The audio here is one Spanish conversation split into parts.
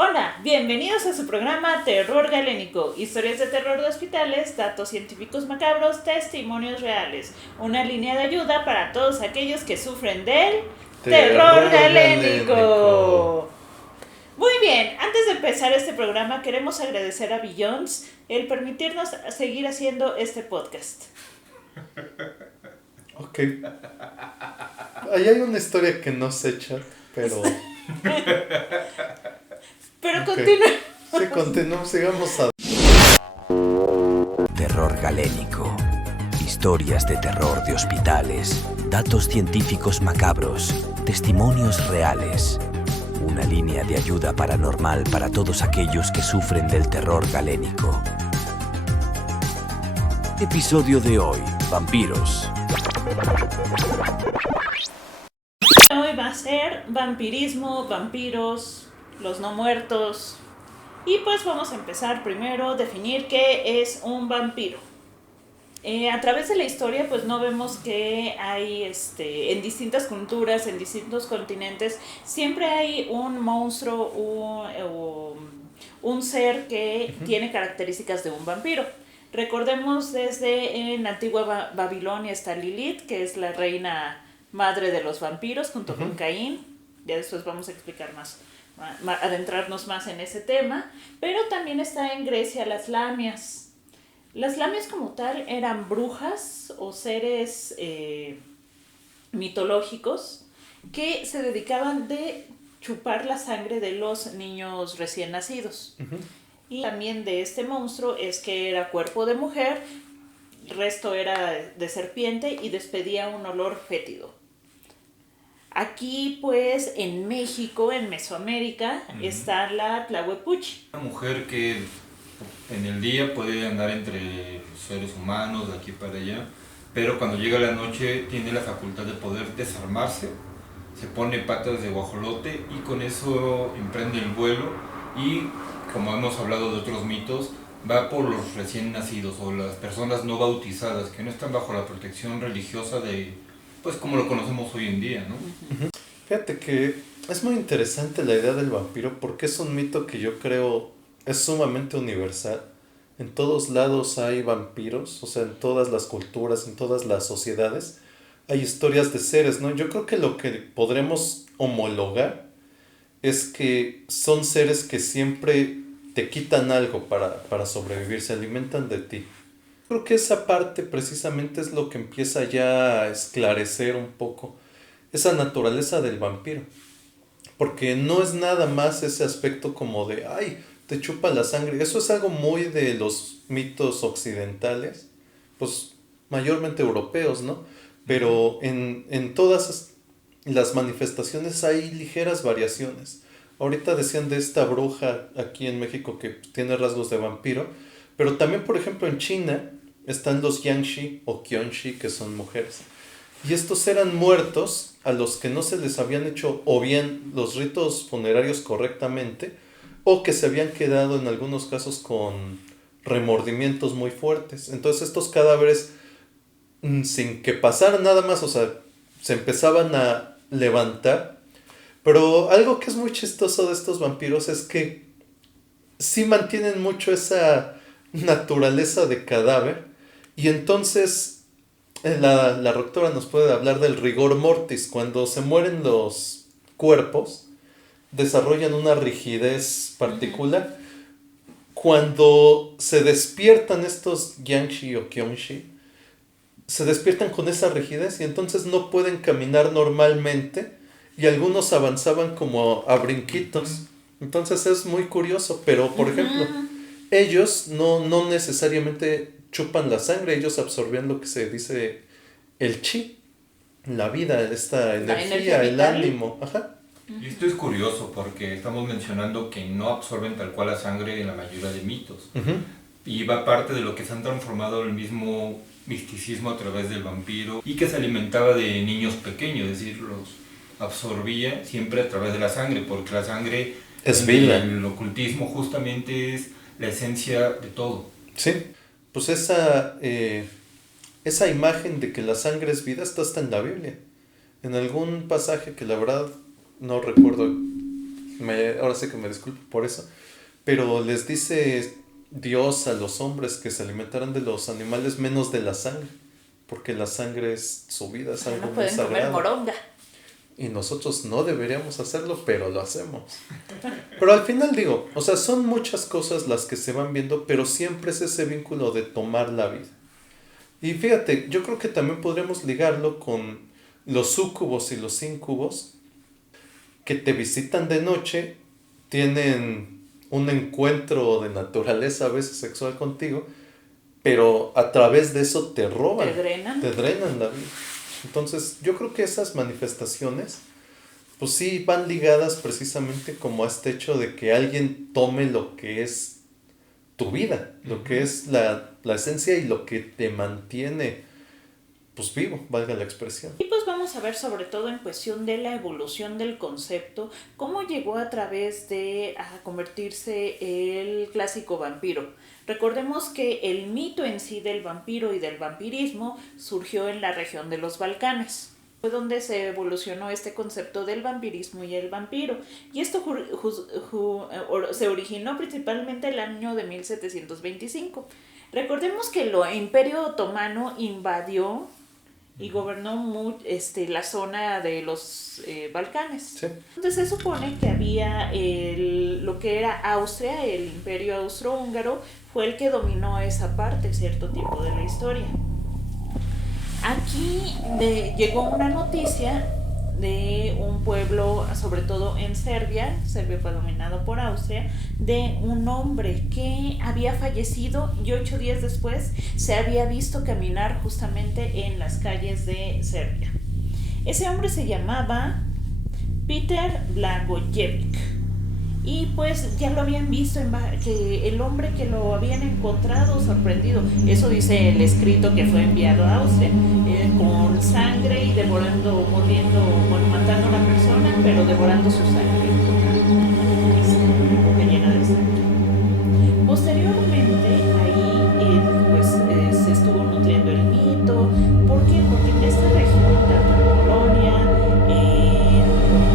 Hola, bienvenidos a su programa Terror Galénico, historias de terror de hospitales, datos científicos macabros, testimonios reales, una línea de ayuda para todos aquellos que sufren del terror galénico. Muy bien, antes de empezar este programa queremos agradecer a Billions el permitirnos seguir haciendo este podcast. Ok. Ahí hay una historia que no se echa, pero... Pero okay. continúe. Sí, continuamos, sigamos a... Terror galénico. Historias de terror de hospitales, datos científicos macabros, testimonios reales. Una línea de ayuda paranormal para todos aquellos que sufren del terror galénico. Episodio de hoy: vampiros. Hoy va a ser vampirismo, vampiros, los no muertos. Y pues vamos a empezar primero a definir qué es un vampiro. A través de la historia pues no vemos que hay en distintas culturas, en distintos continentes, siempre hay un monstruo, un ser que tiene características de un vampiro. Recordemos desde en la antigua Babilonia está Lilith, que es la reina madre de los vampiros junto con Caín. Ya después vamos a explicar más, adentrarnos más en ese tema. Pero también está en Grecia las lamias. Las lamias como tal eran brujas o seres mitológicos que se dedicaban de chupar la sangre de los niños recién nacidos. Y también de este monstruo es que era cuerpo de mujer, el resto era de serpiente y despedía un olor fétido. Aquí pues en México, en Mesoamérica, está la Tlahuepuchi. Una mujer que en el día puede andar entre seres humanos de aquí para allá, pero cuando llega la noche tiene la facultad de poder desarmarse, se pone patas de guajolote y con eso emprende el vuelo y, como hemos hablado de otros mitos, va por los recién nacidos o las personas no bautizadas que no están bajo la protección religiosa de, pues como lo conocemos hoy en día, ¿no? Fíjate que es muy interesante la idea del vampiro porque es un mito que yo creo es sumamente universal. En todos lados hay vampiros, o sea, en todas las culturas, en todas las sociedades hay historias de seres, ¿no? Yo creo que lo que podremos homologar es que son seres que siempre te quitan algo para sobrevivir, se alimentan de ti. Creo que esa parte precisamente es lo que empieza ya a esclarecer un poco esa naturaleza del vampiro. Porque no es nada más ese aspecto como de, ay, te chupa la sangre. Eso es algo muy de los mitos occidentales, pues mayormente europeos, ¿no? Pero en todas las manifestaciones hay ligeras variaciones. Ahorita decían de esta bruja aquí en México que tiene rasgos de vampiro, pero también, por ejemplo, en China están los Yanxi o Qianxi, que son mujeres. Y estos eran muertos a los que no se les habían hecho o bien los ritos funerarios correctamente, o que se habían quedado en algunos casos con remordimientos muy fuertes. Entonces estos cadáveres, sin que pasara nada más, o sea, se empezaban a levantar. Pero algo que es muy chistoso de estos vampiros es que sí mantienen mucho esa naturaleza de cadáver. Y entonces la doctora nos puede hablar del rigor mortis. Cuando se mueren los cuerpos, desarrollan una rigidez particular. Cuando se despiertan estos Yanxi o Qianxi, se despiertan con esa rigidez y entonces no pueden caminar normalmente y algunos avanzaban como a brinquitos. Entonces es muy curioso, pero por ejemplo, ellos no necesariamente chupan la sangre, ellos absorbían lo que se dice el chi, la vida, esta energía, el ánimo. Ajá. Y esto es curioso porque estamos mencionando que no absorben tal cual la sangre en la mayoría de mitos. Y va parte de lo que se han transformado el mismo misticismo a través del vampiro y que se alimentaba de niños pequeños, es decir, los absorbía siempre a través de la sangre, porque la sangre es vida. El ocultismo justamente es la esencia de todo. Sí, pues esa imagen de que la sangre es vida está hasta en la Biblia. En algún pasaje que la verdad no recuerdo ahora sí que me disculpo por eso, pero les dice Dios a los hombres que se alimentaran de los animales menos de la sangre, porque la sangre es su vida, es algo No muy pueden comer sagrado. moronga. Y nosotros no deberíamos hacerlo, pero lo hacemos. Pero al final digo, o sea, son muchas cosas las que se van viendo, pero siempre es ese vínculo de tomar la vida. Y fíjate, yo creo que también podríamos ligarlo con los súcubos y los íncubos, que te visitan de noche, tienen un encuentro de naturaleza a veces sexual contigo, pero a través de eso te roban, te drenan la vida. Entonces yo creo que esas manifestaciones pues sí van ligadas precisamente como a este hecho de que alguien tome lo que es tu vida, lo que es la esencia y lo que te mantiene pues vivo, valga la expresión. Y pues vamos a ver sobre todo en cuestión de la evolución del concepto, cómo llegó a través de convertirse el clásico vampiro. Recordemos que el mito en sí del vampiro y del vampirismo surgió en la región de los Balcanes. Fue donde se evolucionó este concepto del vampirismo y el vampiro. Y esto se originó principalmente el año de 1725. Recordemos que el Imperio Otomano invadió y gobernó la zona de los Balcanes. Sí. Entonces se supone que había lo que era Austria, el Imperio Austrohúngaro, fue el que dominó esa parte cierto tiempo de la historia. Aquí llegó una noticia de un pueblo, sobre todo en Serbia fue dominado por Austria, de un hombre que había fallecido y 8 días después se había visto caminar justamente en las calles de Serbia. Ese hombre se llamaba Peter Blagojevic. Y pues ya lo habían visto, que el hombre que lo habían encontrado sorprendido, eso dice el escrito que fue enviado a Austria, con sangre y matando a una persona, pero devorando su sangre, llena de sangre. Posteriormente, ahí se estuvo nutriendo el mito. ¿Por qué? Porque en esta región, tanto en Polonia,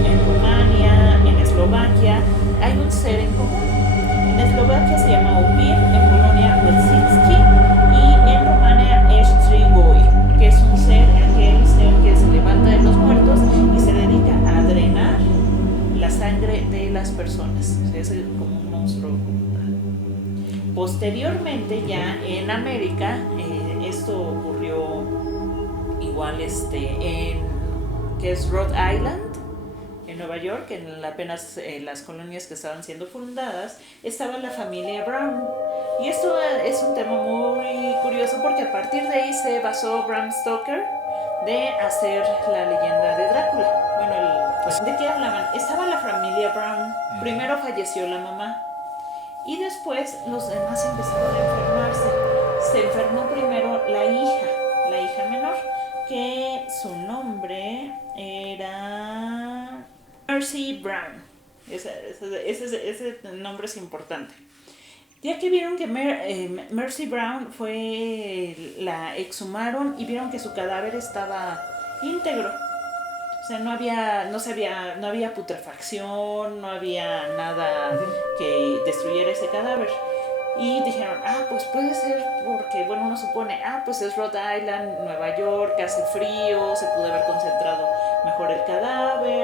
en Rumania, en Eslovaquia, hay un ser en común. En Eslovaquia se llama Upir, en Polonia Wojcicki y en Rumania Strigoi, que es un ser, aquel ser que se levanta de los muertos y se dedica a drenar la sangre de las personas. O sea, es como un monstruo como tal. Posteriormente, ya en América, esto ocurrió igual que es Rhode Island, en Nueva York, en apenas las colonias que estaban siendo fundadas, estaba la familia Brown. Y esto es un tema muy curioso porque a partir de ahí se basó Bram Stoker de hacer la leyenda de Drácula. Bueno, ¿de qué hablaban? Estaba la familia Brown. Primero falleció la mamá y después los demás empezaron a enfermarse. Se enfermó primero la hija menor, que su nombre era Mercy Brown. Ese nombre es importante. Ya que vieron que Mercy Brown la exhumaron y vieron que su cadáver estaba íntegro. O sea, no había putrefacción, no había nada que destruyera ese cadáver. Y dijeron, pues puede ser porque, uno supone, pues es Rhode Island, Nueva York, hace frío, se pudo haber concentrado mejor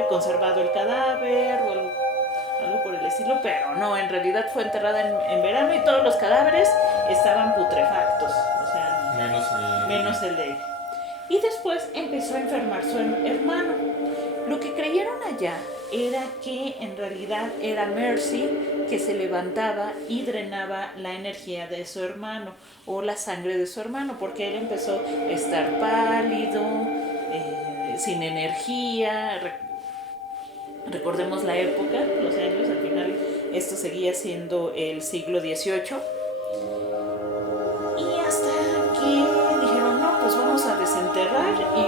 conservado el cadáver o algo por el estilo, pero no, en realidad fue enterrada en verano y todos los cadáveres estaban putrefactos, o sea, menos el de él. Y después empezó a enfermar su hermano. Lo que creyeron allá era que en realidad era Mercy que se levantaba y drenaba la energía de su hermano o la sangre de su hermano, porque él empezó a estar pálido, sin energía. Recordemos la época, los años, al final esto seguía siendo el siglo XVIII. Y hasta que dijeron, no, pues vamos a desenterrar, y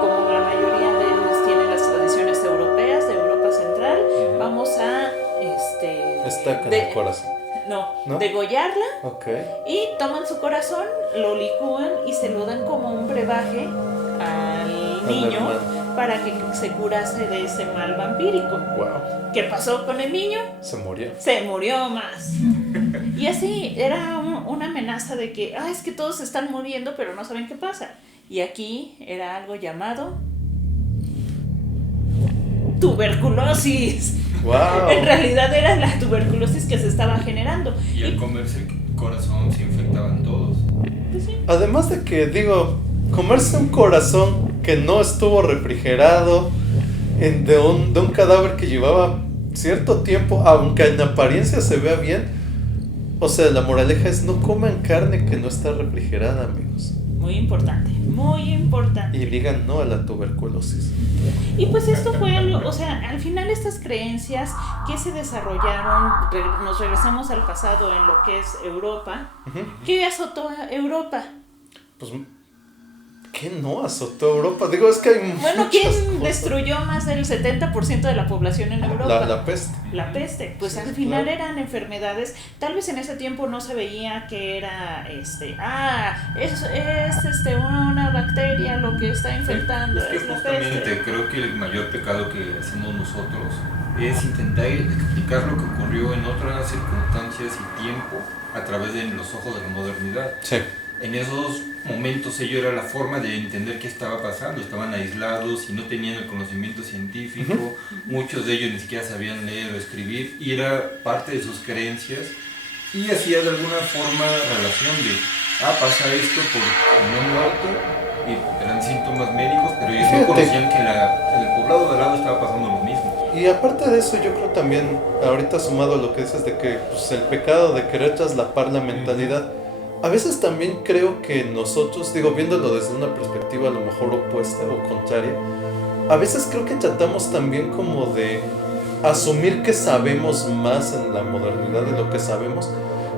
como la mayoría de ellos tienen las tradiciones europeas, de Europa Central, vamos a Estacan el corazón. No, degollarla. Okay. Y toman su corazón, lo licúan y se lo dan como un brebaje al niño para que se curase de ese mal vampírico. Wow. ¿Qué pasó con el niño? Se murió. Se murió más. Y así era una amenaza de que, es que todos se están muriendo, pero no saben qué pasa. Y aquí era algo llamado tuberculosis. Wow. En realidad era la tuberculosis que se estaba generando. Y al comerse el corazón se infectaban todos. Pues sí. Además de que, digo, comerse un corazón que no estuvo refrigerado de un cadáver que llevaba cierto tiempo, aunque en apariencia se vea bien, o sea, la moraleja es no coman carne que no está refrigerada, amigos. Muy importante, muy importante. Y digan no a la tuberculosis. Y pues esto fue algo, o sea, al final estas creencias que se desarrollaron, nos regresamos al pasado en lo que es Europa. ¿Qué azotó a Europa? Pues, ¿qué no azotó a Europa? Digo, es que hay Bueno, muchas ¿quién cosas. destruyó más del 70% de la población en Europa? La peste. La peste, pues Sí, al final claro. eran enfermedades, tal vez en ese tiempo no se veía que era es una bacteria lo que está infectando, Es que es la justamente peste. creo que el mayor pecado que hacemos nosotros es intentar explicar lo que ocurrió en otras circunstancias y tiempo a través de los ojos de la modernidad. Sí. En esos momentos ello era la forma de entender qué estaba pasando, estaban aislados y no tenían el conocimiento científico, muchos de ellos ni siquiera sabían leer o escribir y era parte de sus creencias y hacía de alguna forma relación de, pasa esto por un muerto y eran síntomas médicos, pero ellos no conocían que en el poblado de al lado estaba pasando lo mismo. Y aparte de eso, yo creo también, ahorita sumado a lo que dices de que pues, el pecado de querer traslapar la mentalidad, a veces también creo que nosotros, digo, viéndolo desde una perspectiva a lo mejor opuesta o contraria, a veces creo que tratamos también como de asumir que sabemos más en la modernidad de lo que sabemos,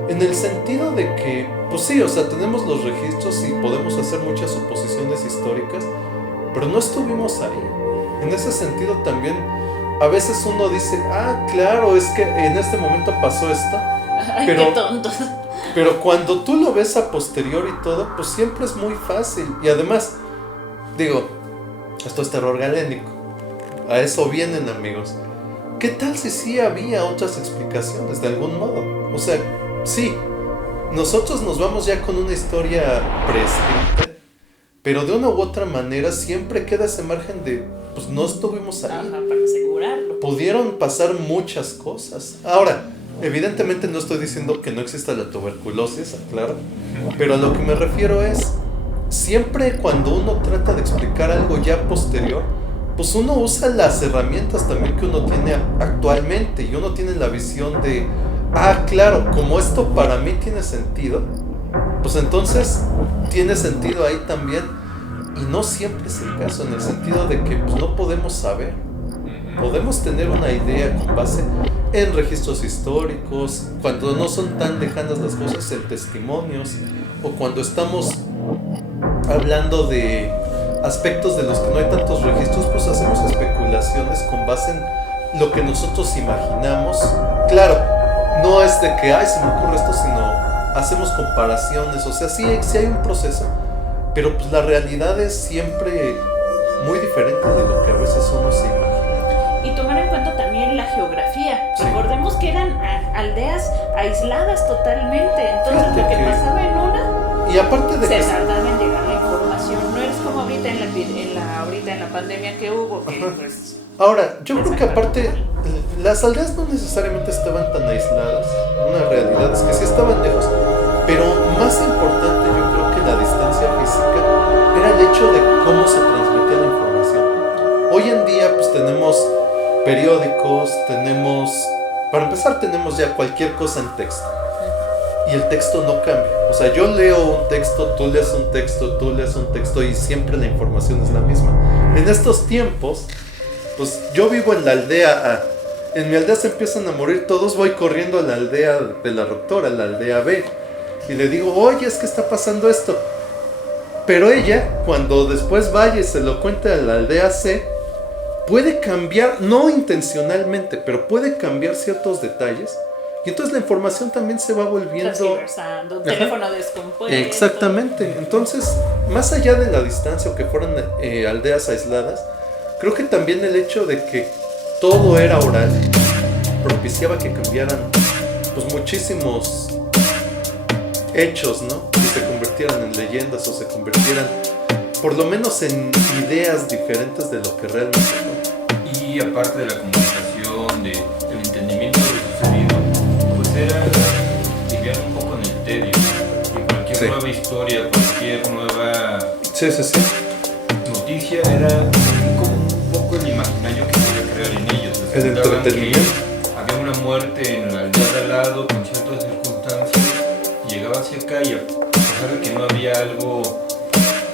en el sentido de que, pues sí, o sea, tenemos los registros y podemos hacer muchas suposiciones históricas, pero no estuvimos ahí. En ese sentido también, a veces uno dice, claro, es que en este momento pasó esto, Ay, pero qué tontos. pero cuando tú lo ves a posteriori y todo, pues siempre es muy fácil. Y además, digo, esto es terror galénico. A eso vienen, amigos. ¿Qué tal si sí había otras explicaciones de algún modo? O sea, sí, nosotros nos vamos ya con una historia prescrita, pero de una u otra manera siempre queda ese margen de, pues no estuvimos ahí. Ajá, para asegurarlo. Pudieron pasar muchas cosas. Ahora, evidentemente no estoy diciendo que no exista la tuberculosis, aclaro, pero a lo que me refiero es, siempre cuando uno trata de explicar algo ya posterior, pues uno usa las herramientas también que uno tiene actualmente y uno tiene la visión de, claro, como esto para mí tiene sentido, pues entonces tiene sentido ahí también, y no siempre es el caso, en el sentido de que pues, no podemos saber. Podemos tener una idea con base en registros históricos, cuando no son tan lejanas las cosas, en testimonios, o cuando estamos hablando de aspectos de los que no hay tantos registros, pues hacemos especulaciones con base en lo que nosotros imaginamos. Claro, no es de que, se me ocurre esto, sino hacemos comparaciones, o sea, sí hay un proceso, pero pues la realidad es siempre muy diferente de lo que a veces uno se imagina. Y tomar en cuenta también la geografía. Sí. Recordemos que eran aldeas aisladas totalmente. Entonces Fíjate lo que que- pasaba en una, Y aparte de se que tardaba en llegar la información. No es como ahorita ahorita en la pandemia que hubo, que Ajá. pues... ahora, yo creo que aparte las aldeas no necesariamente estaban tan aisladas. Una realidad es que sí estaban lejos, pero más importante yo creo que la distancia física era el hecho de cómo se transmitía la información. Hoy en día pues tenemos periódicos, para empezar tenemos ya cualquier cosa en texto y el texto no cambia. O sea, yo leo un texto, tú lees un texto, tú lees un texto y siempre la información es la misma. En estos tiempos, pues yo vivo en la aldea A. En mi aldea se empiezan a morir todos, voy corriendo a la aldea de la doctora, la aldea B, y le digo, oye, es que está pasando esto. Pero ella, cuando después vaya y se lo cuente a la aldea C, puede cambiar, no intencionalmente, pero puede cambiar ciertos detalles. Y entonces la información también se va volviendo... Transversando, teléfono descompuesto. Exactamente. Entonces, más allá de la distancia o que fueran aldeas aisladas, Creo que también el hecho de que todo era oral propiciaba que cambiaran pues muchísimos hechos, ¿no? Que se convirtieran en leyendas o se convirtieran por lo menos en ideas diferentes de lo que realmente fue. Y aparte de la comunicación, del entendimiento de lo sucedido, pues era lidiar un poco en el tedio. Y cualquier nueva historia, cualquier nueva noticia era como un poco el imaginario que quería crear en ellos. El entretenimiento. Había una muerte en la aldea de al lado con ciertas circunstancias, y llegaba hacia acá y a pesar de que no había algo,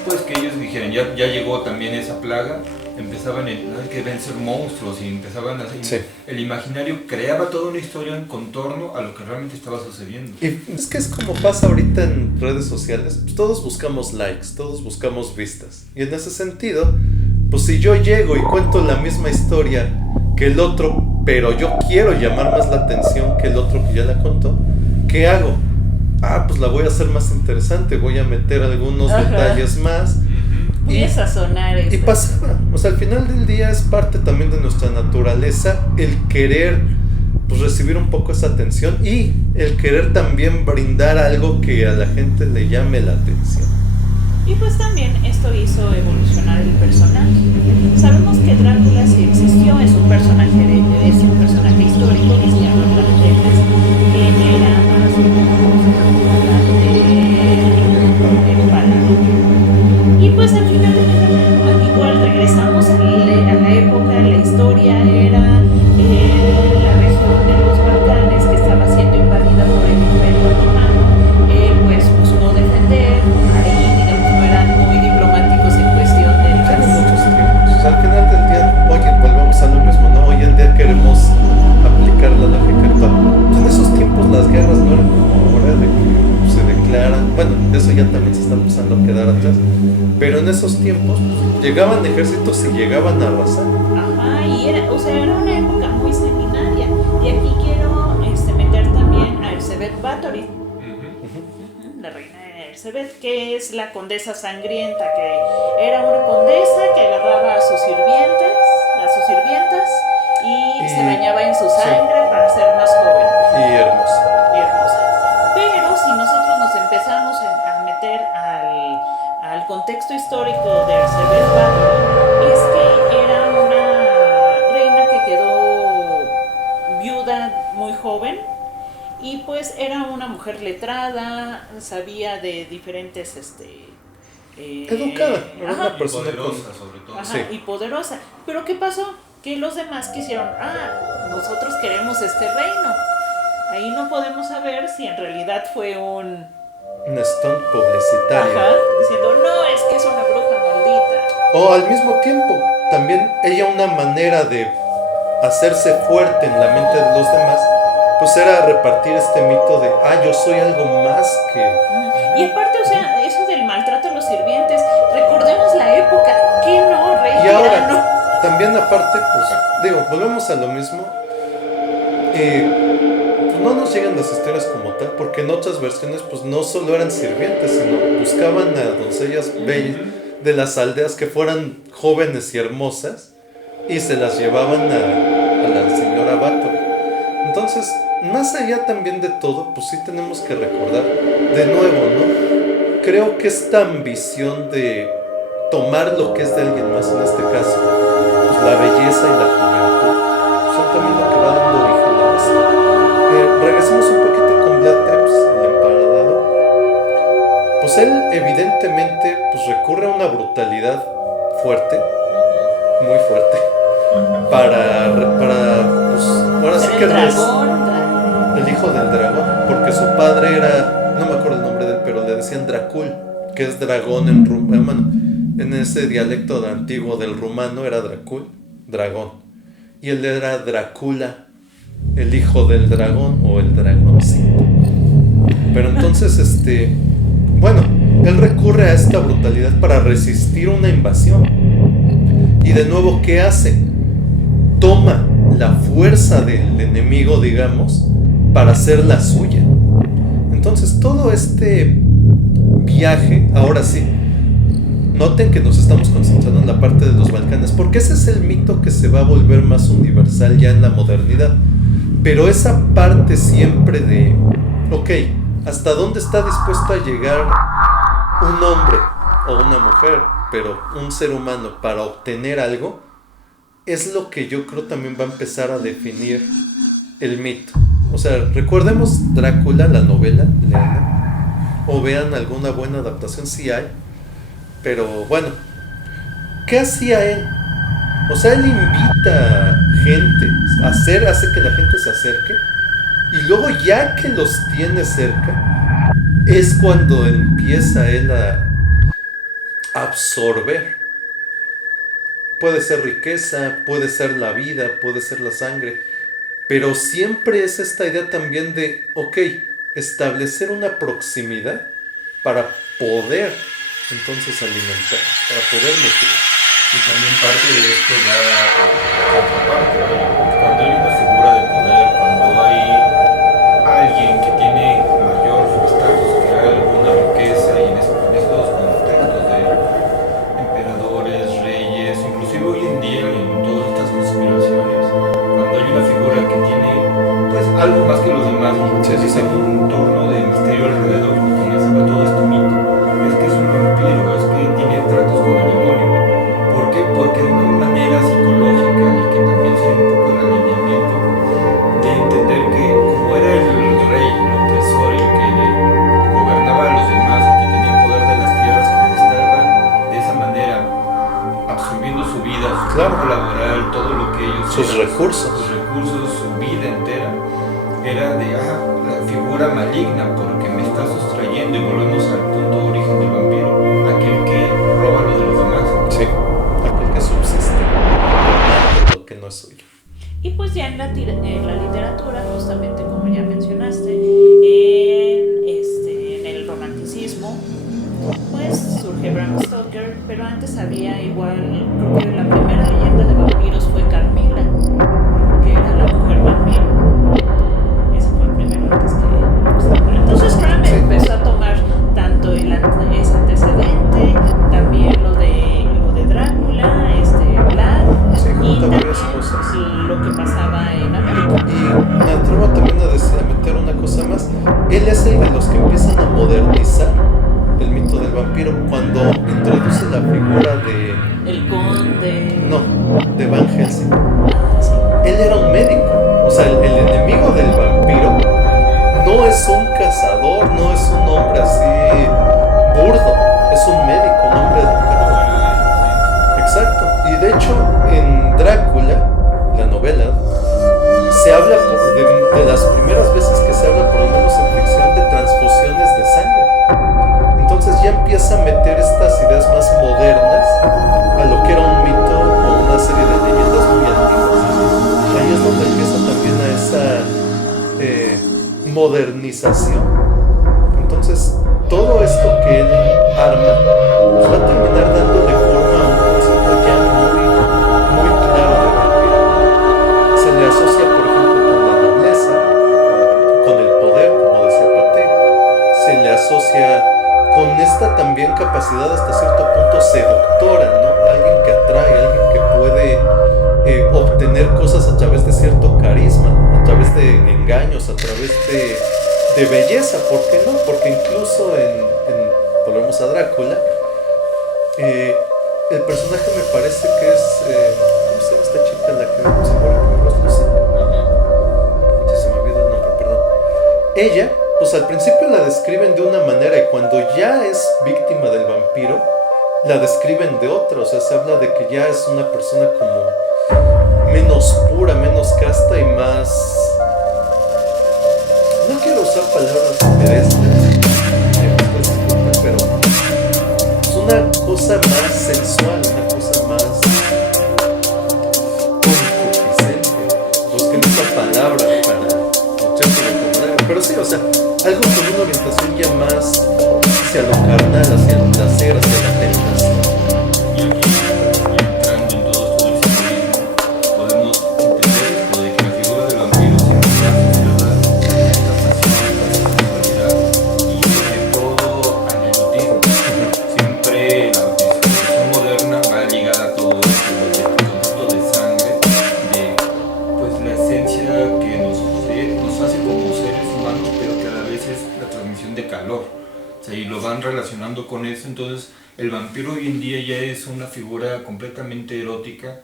pues que ellos dijeran, ya llegó también esa plaga, empezaban que deben ser monstruos y empezaban a hacer, el imaginario creaba toda una historia en contorno a lo que realmente estaba sucediendo. Y es que es como pasa ahorita en redes sociales, pues todos buscamos likes, todos buscamos vistas, y en ese sentido, pues si yo llego y cuento la misma historia que el otro, pero yo quiero llamar más la atención que el otro que ya la contó, ¿qué hago? Pues la voy a hacer más interesante, voy a meter algunos detalles más. Voy a sazonar esto. Y pasaba, o sea, al final del día es parte también de nuestra naturaleza el querer pues recibir un poco esa atención y el querer también brindar algo que a la gente le llame la atención. Y pues también esto hizo evolucionar el personaje. Sabemos que Drácula sí existió, es un personaje histórico que se llama Vlad Tepes, que era más el paladín. Y pues al final igual regresamos a la época, la historia era la región de los Balcanes que estaba siendo invadida por el Imperio Otomano. Pues buscó defender, ahí digamos no eran muy diplomáticos en cuestión del Muchos tiempos. O sea, al final del día, oye, volvemos a lo mismo, ¿no? Hoy en día queremos aplicar la lógica actual. Pues en esos tiempos las guerras no eran como ahora de que se declaran, bueno, eso ya también se está empezando a quedar atrás, pero en esos tiempos pues, llegaban ejércitos y llegaban a arrasar. Ajá, y era una época muy sanguinaria. Y aquí quiero meter también a Erzsébet Báthory, la reina de Erzsébet, que es la condesa sangrienta, que era una condesa que agarraba a sus sirvientas, y se bañaba en su sangre para ser más joven. Y hermosa. Pero si nosotros nos empezamos a meter al contexto histórico de Erzsébet Báthory, es que era una reina que quedó viuda muy joven y pues era una mujer letrada, sabía de diferentes educada, era una persona poderosa sobre todo. y poderosa. Pero ¿qué pasó? Que los demás quisieron, nosotros queremos este reino. Ahí no podemos saber si en realidad fue un stunt publicitario. diciendo, no, es que es una bruja maldita. O al mismo tiempo, también ella una manera de hacerse fuerte en la mente de los demás, pues era repartir este mito de, yo soy algo más que... Y aparte, o sea, eso del maltrato a los sirvientes, recordemos la época, que no, rey. Y ahora, también aparte, pues, volvemos a lo mismo. Pues no nos llegan las historias como tal, porque en otras versiones, pues no solo eran sirvientes, sino buscaban a doncellas bellas de las aldeas que fueran jóvenes y hermosas y se las llevaban a la señora Báthory. Entonces, más allá también de todo, pues sí tenemos que recordar de nuevo, ¿no? Creo que esta ambición de tomar lo que es de alguien más, en este caso, pues la belleza y la juventud, son también lo que va dando origen a esto. Regresemos un poquito con Vlad Tepes, el emparedado. Pues él evidentemente pues recurre a una brutalidad fuerte, muy fuerte, para pues ahora sí que el hijo del dragón, porque su padre era, no me acuerdo el nombre de él, pero le decían Dracul, que es dragón en rumano. En ese dialecto antiguo del rumano era Dracul, dragón, y él era Drácula, el hijo del dragón o el dragoncito. Pero entonces bueno, él recurre a esta brutalidad para resistir una invasión. Y de nuevo, ¿qué hace? Toma la fuerza del enemigo, digamos, para hacerla suya. Entonces todo este viaje, ahora sí, Noten que nos estamos concentrando en la parte de los Balcanes, porque ese es el mito que se va a volver más universal ya en la modernidad. Pero esa parte siempre de, ok, ¿hasta dónde está dispuesto a llegar un hombre o una mujer, pero un ser humano, para obtener algo? Es lo que yo creo también va a empezar a definir el mito. O sea, recordemos Drácula, la novela, leanla, o vean alguna buena adaptación, si hay. Pero bueno, ¿qué hacía él? O sea, él invita gente, hace que la gente se acerque, y luego ya que los tiene cerca, es cuando empieza él a absorber. Puede ser riqueza, puede ser la vida, puede ser la sangre, pero siempre es esta idea también de, ok, establecer una proximidad para poder entonces alimentar, para poder nutrir. Y también parte de esto ya contraparte, cuando hay una figura de poder, cuando hay alguien que tiene mayor estatus que alguna riqueza, y en estos contextos de emperadores, reyes, inclusive hoy en día en todas estas conspiraciones, cuando hay una figura que tiene pues algo más que los demás, y se un torno de misterio alrededor, y comienza con todo este mito, es que es un vampiro, es que tiene tratos con el demonio. ¿Por qué? Porque de una manera psicológica, y que también sea un poco el alineamiento de entender que como era el rey, el opresor, el que gobernaba a los demás, el que tenía el poder de las tierras, que les estaba de esa manera absorbiendo su vida, su campo laboral, todo lo que ellos sus recursos, su vida entera, era de la figura maligna, porque me está sustrayendo, y volvemos al punto de origen del vampiro, aquel que roba lo de los demás. Sí, aquel que subsiste por lo que no es suyo. Y pues ya en la literatura, justamente como ya mencionaste, en el romanticismo, pues surge Bram Stoker, pero antes había igual, creo que la primera leyenda de vampiros fue Carmila, que era la mujer vampiro. Ese fue el primero antes que Stoker. Entonces Bram empezó a tomar tanto ese antecedente, también lo de Drácula, Vlad, y también lo que pasaba en América. Y me atrevo también a meter una cosa más. Él es el de los que empiezan a modernizar el mito del vampiro cuando introduce la figura de... El conde... No, de Van Helsing. Él era un médico. O sea, el enemigo del vampiro no es un cazador, no es un hombre así burdo. Es un médico, un hombre educado. Exacto. Y de hecho, en Drácula, la novela, se habla de las primeras veces que se habla, por lo menos en ficción, de transfusiones de sangre. Entonces ya empieza a meter estas ideas más modernas a lo que era un mito o una serie de leyendas muy antiguas. Ahí es donde empieza también a esa modernización. Entonces todo esto que él arma pues va a terminar dándole forma a un concepto ya muy claro de vampiro. Se le asocia, por ejemplo, con la nobleza, con el poder, como decía Paté. Se le asocia con esta también capacidad hasta cierto punto seductora, ¿no? Alguien que atrae, alguien que puede obtener cosas a través de cierto carisma, a través de engaños, a través de belleza, ¿por qué no? Porque incluso volvemos a Drácula, el personaje me parece que es, ¿cómo se llama esta chica la que se muere con los luces? Sí, se me olvidó el nombre, perdón. Ella, pues al principio la describen de una manera y cuando ya es víctima del vampiro, la describen de otra. O sea, se habla de que ya es una persona como menos pura, menos casta y más... No quiero usar palabras pedestres, pero es una cosa más sensual, una cosa más concupiscente. Busquen esa palabra para muchachos de vocabulario. Pero sí, o sea, algo con una orientación ya más hacia lo carnal, hacia el placer, hacia la tentación. Y aquí, entrando en todo esto del simbolismo, podemos entender esto de que la figura del vampiro siempre está asociada a la sexualidad y sobre todo al erotismo. Siempre la utilización calor. O sea, y lo van relacionando con eso. Entonces el vampiro hoy en día ya es una figura completamente erótica,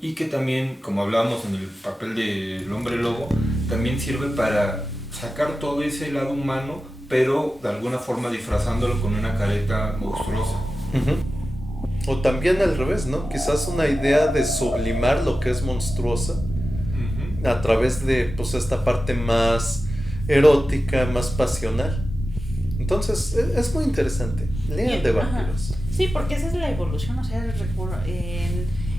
y que también, como hablábamos en el papel del hombre lobo, también sirve para sacar todo ese lado humano, pero de alguna forma disfrazándolo con una careta monstruosa. O también al revés, ¿no? Quizás una idea de sublimar lo que es monstruosa a través de, pues, esta parte más erótica, más pasional. Entonces, es muy interesante. Lean de vampiros. Sí, porque esa es la evolución, o sea,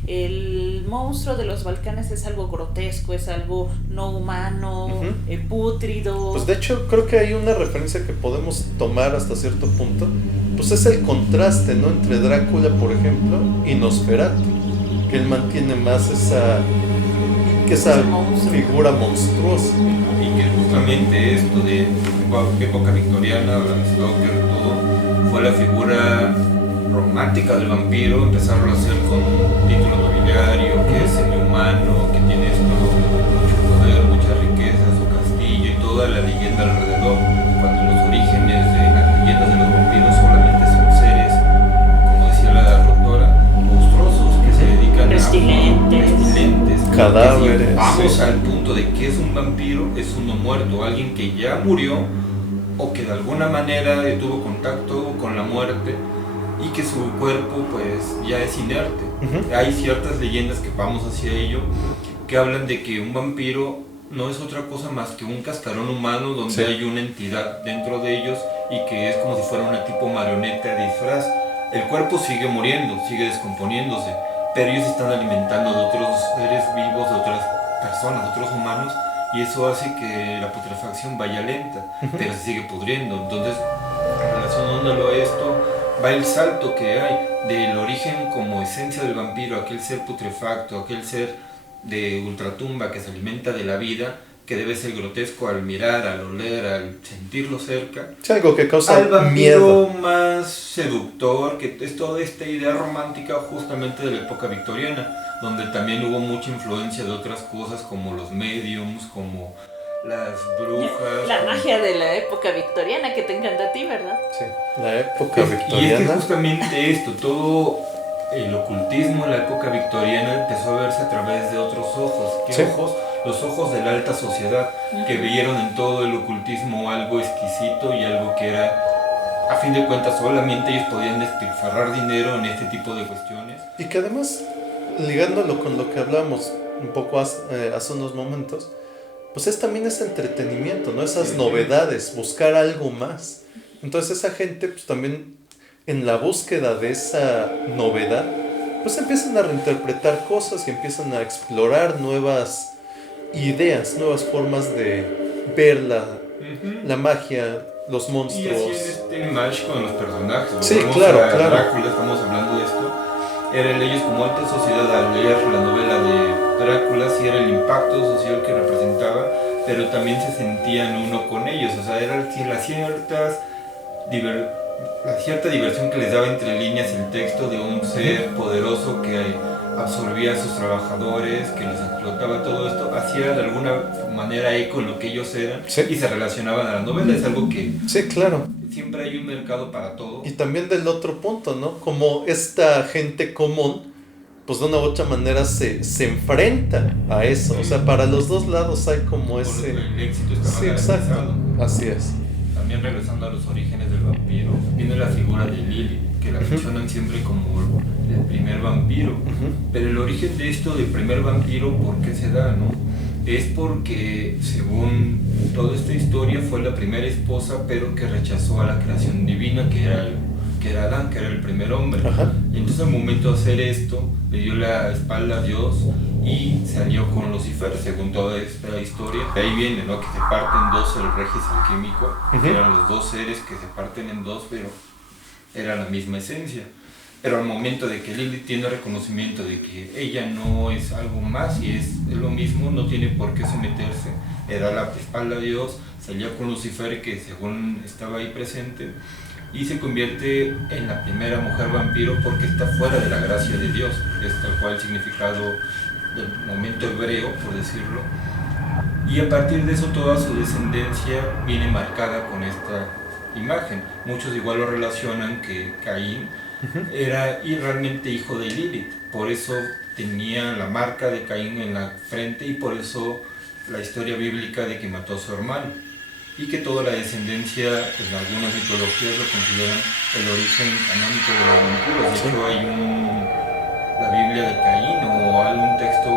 el monstruo de los Balcanes es algo grotesco, es algo no humano, pútrido. Pues de hecho creo que hay una referencia que podemos tomar hasta cierto punto. Pues es el contraste, ¿no? Entre Drácula, por ejemplo, y Nosferatu, que él mantiene más esa figura monstruosa. Y que justamente esto de época victoriana, Bram Stoker, todo, fue la figura romántica del vampiro, empezarlo a hacer con un título nobiliario, que es semi-humano, que tiene mucho poder, mucha riqueza, su castillo y toda la leyenda alrededor, cuando los orígenes de las leyendas de los vampiros solamente son seres, como decía la autora, monstruosos, que se dedican pestilentes, cadáveres. Si vamos al punto de que es un vampiro, es uno muerto, alguien que ya murió o que de alguna manera tuvo contacto con la muerte y que su cuerpo pues ya es inerte. Hay ciertas leyendas que vamos hacia ello que hablan de que un vampiro no es otra cosa más que un cascarón humano donde hay una entidad dentro de ellos y que es como si fuera una tipo marioneta de disfraz. El cuerpo sigue muriendo, sigue descomponiéndose, pero ellos se están alimentando de otros seres vivos, de otras personas, de otros humanos, y eso hace que la putrefacción vaya lenta, pero se sigue pudriendo. Entonces, relacionándolo a esto, va el salto que hay del origen como esencia del vampiro, aquel ser putrefacto, aquel ser de ultratumba que se alimenta de la vida, que debe ser grotesco al mirar, al oler, al sentirlo cerca. Es algo que causa al vampiro miedo. más seductor, que es toda esta idea romántica justamente de la época victoriana, donde también hubo mucha influencia de otras cosas como los mediums, como las brujas. La magia de la época victoriana que te encanta a ti, ¿verdad? Sí, la época Y es victoriana. que justamente esto, todo el ocultismo en la época victoriana empezó a verse a través de otros ojos. ¿Qué ojos? Los ojos de la alta sociedad, que vieron en todo el ocultismo algo exquisito y algo que era, a fin de cuentas, solamente ellos podían despilfarrar dinero en este tipo de cuestiones. Y que además, ligándolo con lo que hablamos un poco hace unos momentos, pues es también ese entretenimiento, ¿no? Esas novedades, buscar algo más. Entonces esa gente, pues también en la búsqueda de esa novedad, pues empiezan a reinterpretar cosas y empiezan a explorar nuevas ideas, nuevas formas de ver la magia, los monstruos. Y así en este match con los personajes. Sí, claro. Drácula, estamos hablando de esto. Eran ellos como alta sociedad al leer la novela de Drácula, sí era el impacto social que representaba, pero también se sentían uno con ellos. O sea, era la cierta diversión que les daba entre líneas el texto de un ser poderoso que absorbía a sus trabajadores, que les explotaba todo esto, hacía de alguna manera eco en lo que ellos eran y se relacionaban a la novela. Es algo que siempre hay un mercado para todo. Y también del otro punto, ¿no? Como esta gente común, pues de una u otra manera se enfrenta a eso. O sea, para los dos lados hay como ese... El éxito está sí, exacto. Así es. También regresando a los orígenes del vampiro, viene la figura de Lilith, que la mencionan siempre como el primer vampiro. Pero el origen de esto del primer vampiro, ¿por qué se da, no? Es porque, según toda esta historia, fue la primera esposa, pero que rechazó a la creación divina, que era Adán, que era el primer hombre. Y entonces al momento de hacer esto, le dio la espalda a Dios y se alió con Lucifer, según toda esta historia. De ahí viene, ¿no? Que se parten en dos el Regis y el Químico, que eran los dos seres que se parten en dos, pero era la misma esencia. Pero al momento de que Lilith tiene reconocimiento de que ella no es algo más y es lo mismo, no tiene por qué someterse, le da la espalda a Dios, se alía con Lucifer, que según estaba ahí presente, y se convierte en la primera mujer vampiro porque está fuera de la gracia de Dios. Es tal cual el significado del momento hebreo, por decirlo. Y a partir de eso toda su descendencia viene marcada con esta imagen. Muchos igual lo relacionan que Caín era realmente hijo de Lilith, por eso tenía la marca de Caín en la frente y por eso la historia bíblica de que mató a su hermano, y que toda la descendencia en algunas mitologías lo consideran el origen canónico de los vampiros. De hecho hay la Biblia de Caín o algún texto,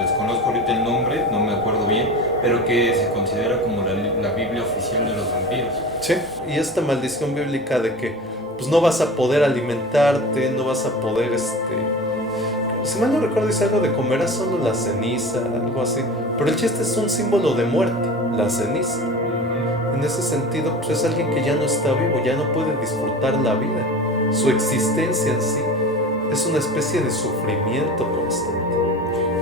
desconozco ahorita el nombre, no me acuerdo bien, pero que se considera como la Biblia oficial de los vampiros. Sí, y esta maldición bíblica de que pues no vas a poder alimentarte, no vas a poder, si mal no recuerdo, dice algo de comerás solo la ceniza, algo así, pero el chiste es un símbolo de muerte, la ceniza. En ese sentido, pues es alguien que ya no está vivo, ya no puede disfrutar la vida, su existencia en sí es una especie de sufrimiento constante.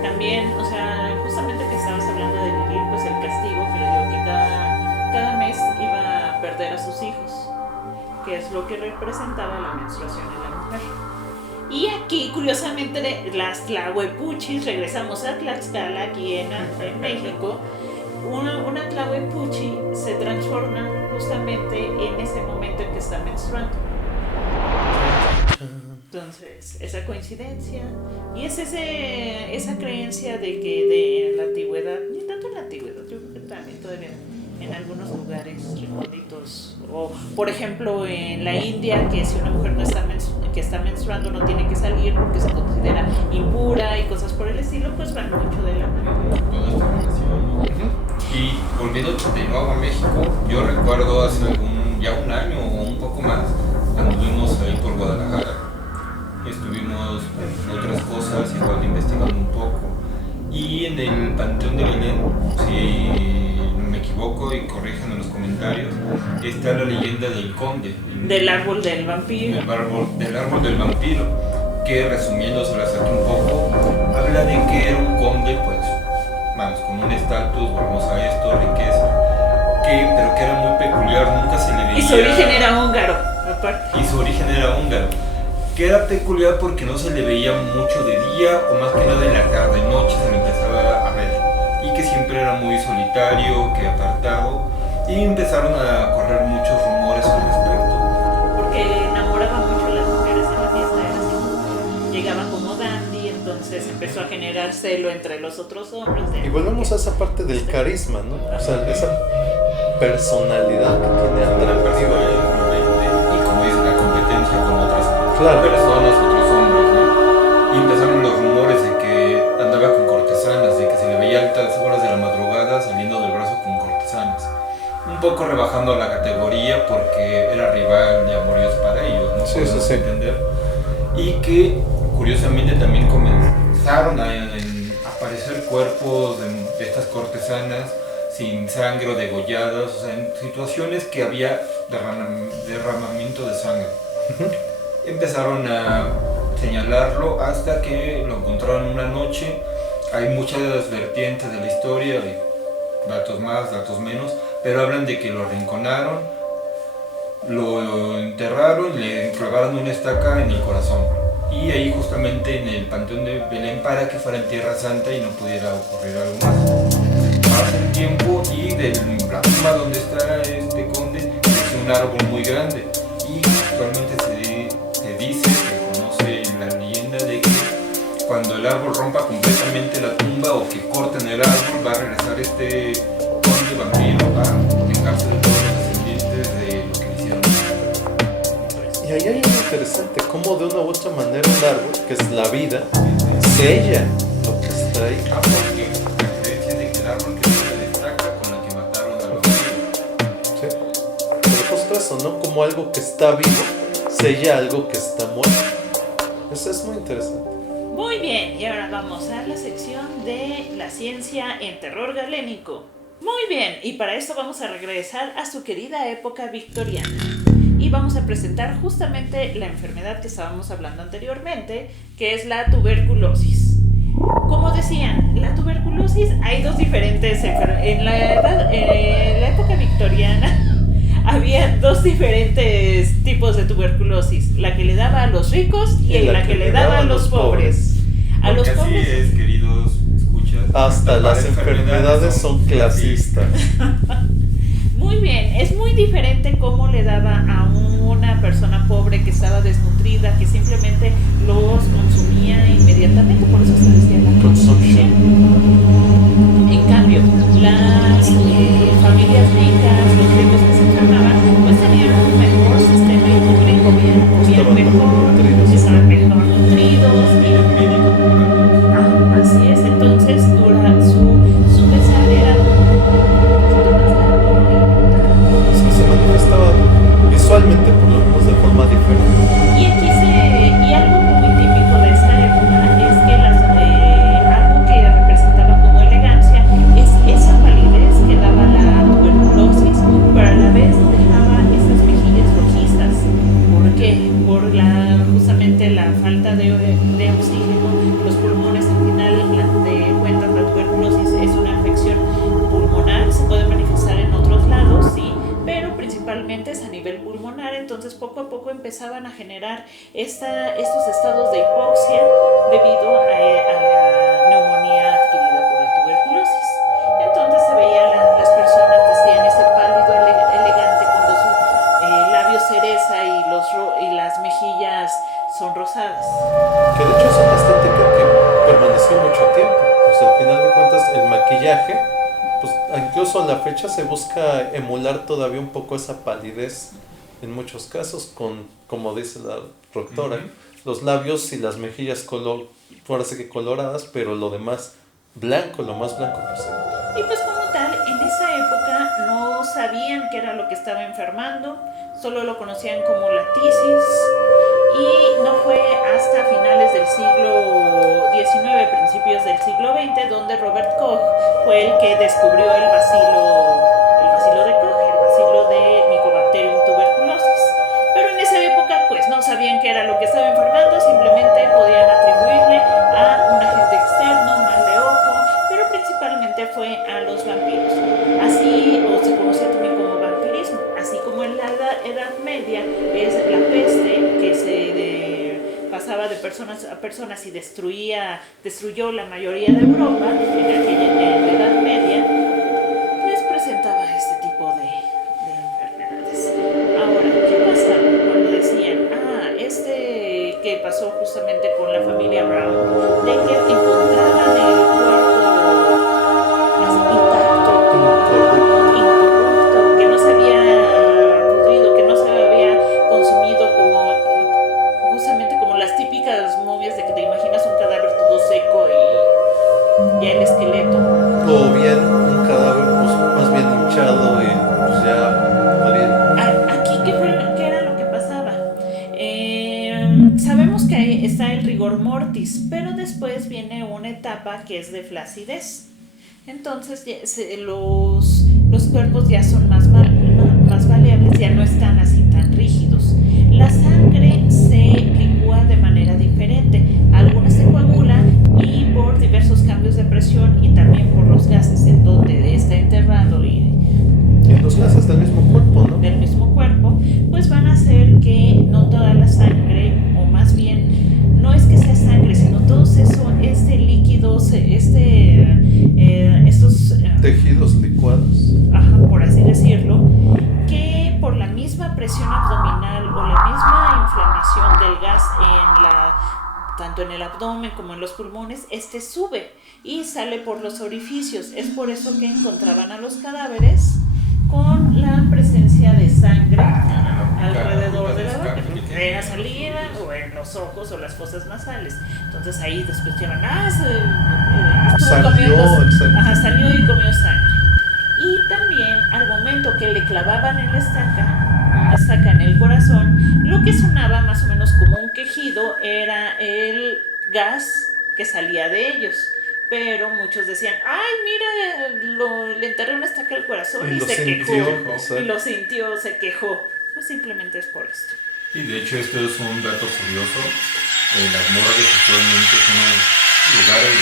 También, o sea, justamente que estabas hablando de vivir, pues el castigo que le dio, que cada mes iba a perder a sus hijos, que es lo que representaba la menstruación en la mujer. Y aquí, curiosamente, las tlahuepuchis, regresamos a Tlaxcala, aquí en México, una tlahuepuchi se transforma justamente en ese momento en que está menstruando. Entonces, esa coincidencia y es esa creencia de que en la antigüedad, ni tanto en la antigüedad, yo creo que también todavía en algunos lugares recónditos, o por ejemplo en la India, que si una mujer no está menstruando no tiene que salir porque se considera impura y cosas por el estilo, pues van mucho de la mano. Toda esta relación, ¿no? Y volviendo de nuevo a México, yo recuerdo hace ya un año o un poco más, anduvimos ahí por Guadalajara. Estuvimos en otras cosas, igual investigando un poco. Y en el Panteón de Belén, si no me equivoco y corrijan en los comentarios, está la leyenda del conde. Del árbol del vampiro. Del árbol del vampiro, que resumiendo se la saqué un poco, habla de que era un conde, pues, vamos, con un estatus, vamos a esto, riqueza, pero que era muy peculiar, nunca se le veía... Y su origen era húngaro, aparte. Y su origen era húngaro. Que era peculiar porque no se le veía mucho de día o más que nada en la tarde, noche se le empezaba a ver, y que siempre era muy solitario, que apartado, y empezaron a correr muchos rumores al respecto. Porque enamoraba mucho a las mujeres en la fiesta, era así. Llegaban como dandy, entonces empezó a generar celo entre los otros hombres. Y volvemos a esa parte del carisma, ¿no? O sea, esa personalidad que tiene atractiva. Y como dice, la competencia con otras Claro. personas, otros hombres, ¿no? Y empezaron los rumores de que andaba con cortesanas, de que se le veía a altas horas de la madrugada saliendo del brazo con cortesanas. Un poco rebajando la categoría porque era rival de amoríos para ellos, ¿no? Sí, Podemos sí. entender. Y que curiosamente también comenzaron a aparecer cuerpos de estas cortesanas sin sangre o degolladas, o sea, en situaciones que había derramamiento de sangre. Empezaron a señalarlo hasta que lo encontraron una noche. Hay muchas vertientes de la historia, hay datos más, datos menos, pero hablan de que lo arrinconaron, lo enterraron, le clavaron una estaca en el corazón, y ahí justamente en el Panteón de Belén, para que fuera en Tierra Santa y no pudiera ocurrir algo más. Pasa el tiempo y de la tumba donde está este conde es un árbol muy grande, y actualmente se dice, se conoce la leyenda de que cuando el árbol rompa completamente la tumba o que corten el árbol, va a regresar este conde vampiro a vengarse de todos los descendientes de lo que le hicieron. Y ahí hay algo interesante, cómo de una u otra manera un árbol, que es la vida, sella lo que está ahí. Porque la creencia de que el árbol que se destaca con la que mataron a los vampiros. Sí. Pero justo eso, ¿no? Como algo que está vivo sella algo que está muerto. Eso es muy interesante. Muy bien, y ahora vamos a la sección de la ciencia en terror galénico. Muy bien, y para esto vamos a regresar a su querida época victoriana. Y vamos a presentar justamente la enfermedad que estábamos hablando anteriormente, que es la tuberculosis. Como decían, la tuberculosis hay dos diferentes en la época victoriana había dos diferentes tipos de tuberculosis, la que le daba a los ricos y la que le daba a los pobres. A los Porque así pobres es, queridos escuchas. Hasta las enfermedades son clasistas. Muy bien, es muy diferente cómo le daba a una persona pobre que estaba desnutrida, que simplemente los consumía inmediatamente, por eso se decía la consumpción. En cambio, las familias ricas, los ricos que se enfermaban, pues tenían un mejor sistema inmune, comían mejor, estaban mejor nutridos. Así es, entonces su pesar era Sí, se manifestaba visualmente, por lo menos de forma diferente. y algo muy típico de esta época es que algo que representaba como elegancia es esa palidez que daba la tuberculosis, pero a la vez dejaba esas mejillas rojizas. ¿Por qué? Por justamente la falta de oxígeno, los pulmones. Al final de cuentas, la tuberculosis es una infección pulmonar, se puede manifestar en otros lados, sí, pero principalmente es a nivel pulmonar. Entonces poco a poco empezaban a generar estos estados de hipoxia debido a la neumonía adquirida por la tuberculosis. Entonces se veía las personas, decían, ese pálido elegante con los labios cereza y las mejillas son rosadas. Que de hecho es una estética que permaneció mucho tiempo. Pues al final de cuentas el maquillaje, pues incluso a la fecha se busca emular todavía un poco esa palidez en muchos casos con, como dice la doctora, los labios y las mejillas ahora sí que coloradas, pero lo demás blanco, lo más blanco posible. Y pues como tal, en esa época no sabían qué era lo que estaba enfermando, solo lo conocían como la tisis, y no fue hasta finales del siglo XIX, principios del siglo XX, donde Robert Koch fue el que descubrió el bacilo de Koch, el bacilo de Mycobacterium tuberculosis. Pero en esa época pues no sabían qué era lo que estaba enfermando, simplemente podían atribuirle a un agente externo, mal de ojo, pero principalmente fue a los vampiros. Así, o se conocía también como vampirismo, así como en la Edad Media es la peste que pasaba de personas a personas y destruyó la mayoría de Europa en la Edad Media, pues presentaba este tipo de enfermedades. Ahora, ¿qué pasaba cuando decían, que pasó justamente con la familia Brown, de que encontraban el cuerpo intacto, incorrupto, que no se había pudrido, que no se había consumido justamente como las típicas momias de que te imaginas un cadáver todo seco y ya el esqueleto? O bien un cadáver pues, más bien hinchado y pues ya marido. Aquí, ¿qué era lo que pasaba? Sabemos que ahí está el rigor mortis, pero después viene una etapa que es de flacidez. Entonces los cuerpos ya son más maleables, ya no están así tan rígidos. La sangre se licúa de manera diferente. Algunas se coagulan y por diversos cambios de presión y también por los gases en donde está enterrado y los gases del mismo cuerpo, ¿no? Del mismo cuerpo, pues van a hacer que no toda la sangre, o más bien, no es que sea sangre, sino todo eso, líquidos, estos tejidos licuados. Ajá, por así decirlo, que por la misma presión abdominal o la misma inflamación del gas tanto en el abdomen como en los pulmones, sube y sale por los orificios. Es por eso que encontraban a los cadáveres con la presencia de sangre alrededor de la boca, en la salida o en los ojos o las fosas nasales. Entonces ahí después llaman, salió y comió sangre. Y también al momento que le clavaban en la estaca en el corazón, lo que sonaba más o menos como un quejido era el gas que salía de ellos. Pero muchos decían, ay, mira, le enterré una estaca al corazón y se quejó. Y lo sintió, se quejó. Pues simplemente es por esto. Y de hecho esto es un dato curioso. Las morgues actualmente son lugares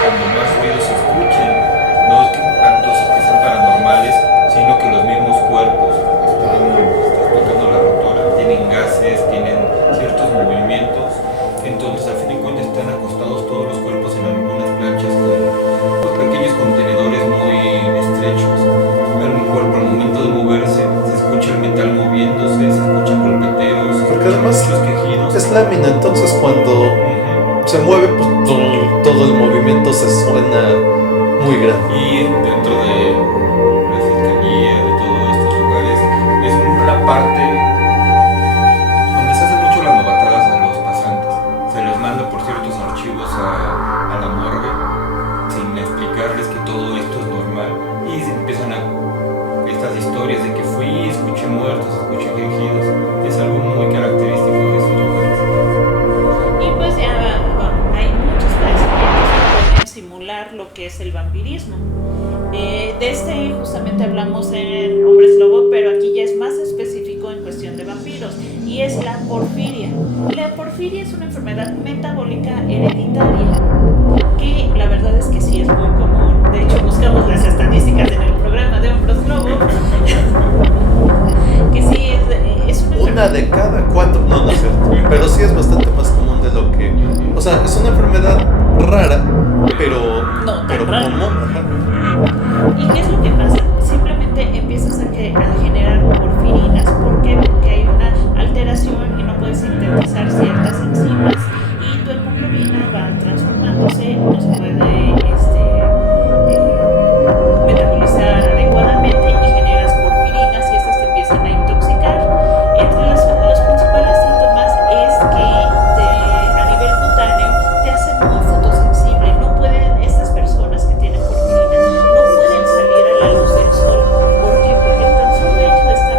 cuando más ruidos se escuchen. No es que tantos que sean paranormales, sino que los mismos cuerpos están explotando la rotora, tienen gases, tienen ciertos movimientos. Entonces al fin de cuentas están acostados todos los cuerpos en algunas planchas con pequeños contenedores muy estrechos. Pero un cuerpo al momento de moverse se mueve, pues todo el movimiento se suena muy grande. Y dentro de la fiscalía, de todos estos lugares, es una parte donde se hacen mucho las novatadas a los pasantes. Se les manda por ciertos archivos a la morgue sin explicarles que todo esto es normal. Y se empiezan estas historias de que fui, escuché muertos, escuché quejidos. Es algo muy característico de estos lugares. Y pues ya hay muchos padecimientos que pueden simular lo que es el vampirismo. Justamente hablamos en Hombres Lobo, pero aquí ya es más específico en cuestión de vampiros, y es la porfiria. La porfiria es una enfermedad metabólica hereditaria, que la verdad es que sí es muy común. De hecho, buscamos las estadísticas en el programa de Hombres Lobo, que sí es una de cada 4, no es cierto, pero sí es bastante más común de lo que, o sea, es una enfermedad rara, pero rara. común. Ajá. ¿Y qué es lo que pasa? Simplemente empiezas a generar porfirinas. ¿Por qué? Porque hay una alteración y no puedes sintetizar ciertas enzimas y tu hemoglobina va transformándose, no se puede metabolizar adecuadamente y generas porfirinas y estas te empiezan a intoxicar. Entre los principales síntomas es que a nivel cutáneo te hace muy fotosensible. No pueden, estas personas que tienen porfirina no pueden salir a la luz del sol. ¿Por qué? Porque el tan solo hecho de estar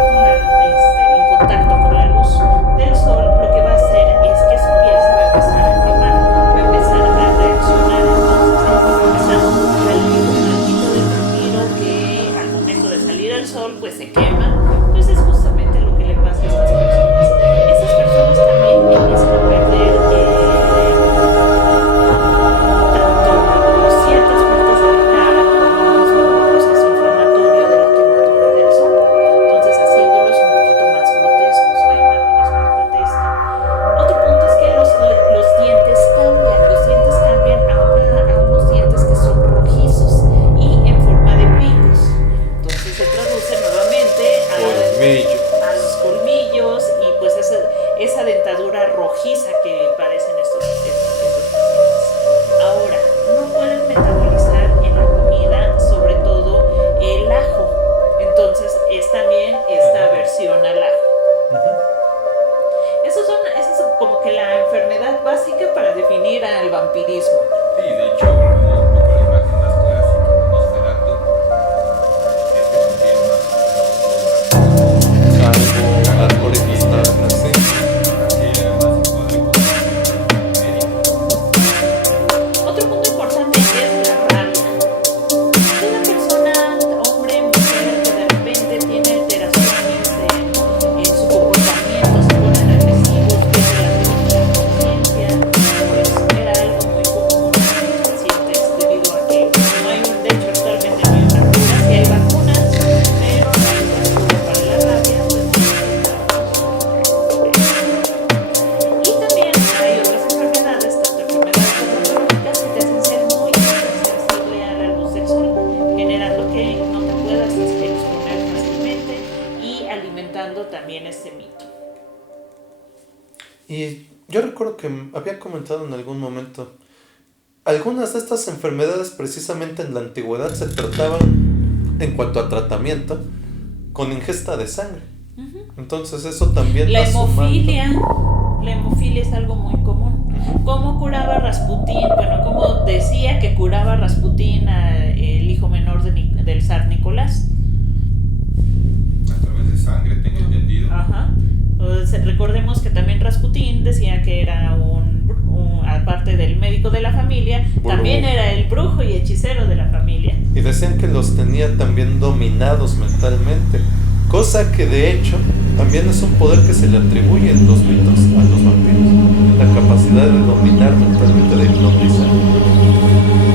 en contacto con la luz del sol, lo que va a hacer es que su piel se va a empezar a quemar, va a empezar a reaccionar. Entonces al mito del vampiro, que al momento de salir al sol pues se quema, pues es justamente lo que le pasa a estas personas. Estas personas también empiezan a perder tanto ciertas partes de la cara como el mismo proceso inflamatorio de la quemadura del sol, entonces haciéndolos un poquito más grotescos. La imagen es muy grotesca. Otro punto es que los dientes cambian a unos dientes que son rojizos y en forma de picos. Entonces se traduce nuevamente a los colmillos y pues esa dentadura rojiza que padecen estos pacientes. Ahora, no pueden metabolizar en la comida, sobre todo el ajo. Entonces es también esta aversión al ajo. Esa es como que la enfermedad básica para definir al vampirismo. Sí, de hecho, volvemos un poco a la imagen más clásica de Nosferatu. Árbol y pistache, sí. Otro punto importante es la rabia. Una persona, hombre, mujer, que de repente tiene alteraciones en su comportamiento, se ponen agresivos, pierde la conciencia, pues era algo muy común en los pacientes debido a que no hay de hecho actualmente no hay una vacuna. Sí hay vacunas, pero no hay vacuna para la rabia, pues y también hay otras enfermedades, tanto enfermedades dermatológicas, que te hacen ser muy sensible a la luz del sol, generando que no te puedas exponer fácilmente y alimentando también este mito. Y yo recuerdo que había comentado en algún momento, algunas de estas enfermedades precisamente en la antigüedad se trataban, en cuanto a tratamiento, con ingesta de sangre. Entonces eso también La va sumando. hemofilia es algo muy común. ¿Cómo curaba Rasputín? Bueno, como decía que curaba Rasputín el hijo menor del zar Nicolás. A través de sangre, tengo entendido. Ajá. Recordemos que también Rasputín decía que era aparte del médico de la familia, también era el brujo y hechicero de la familia. Y decían que los tenía también dominados mentalmente, cosa que de hecho también es un poder que se le atribuye en los mitos a los vampiros, la capacidad de dominar mentalmente, de hipnotizar.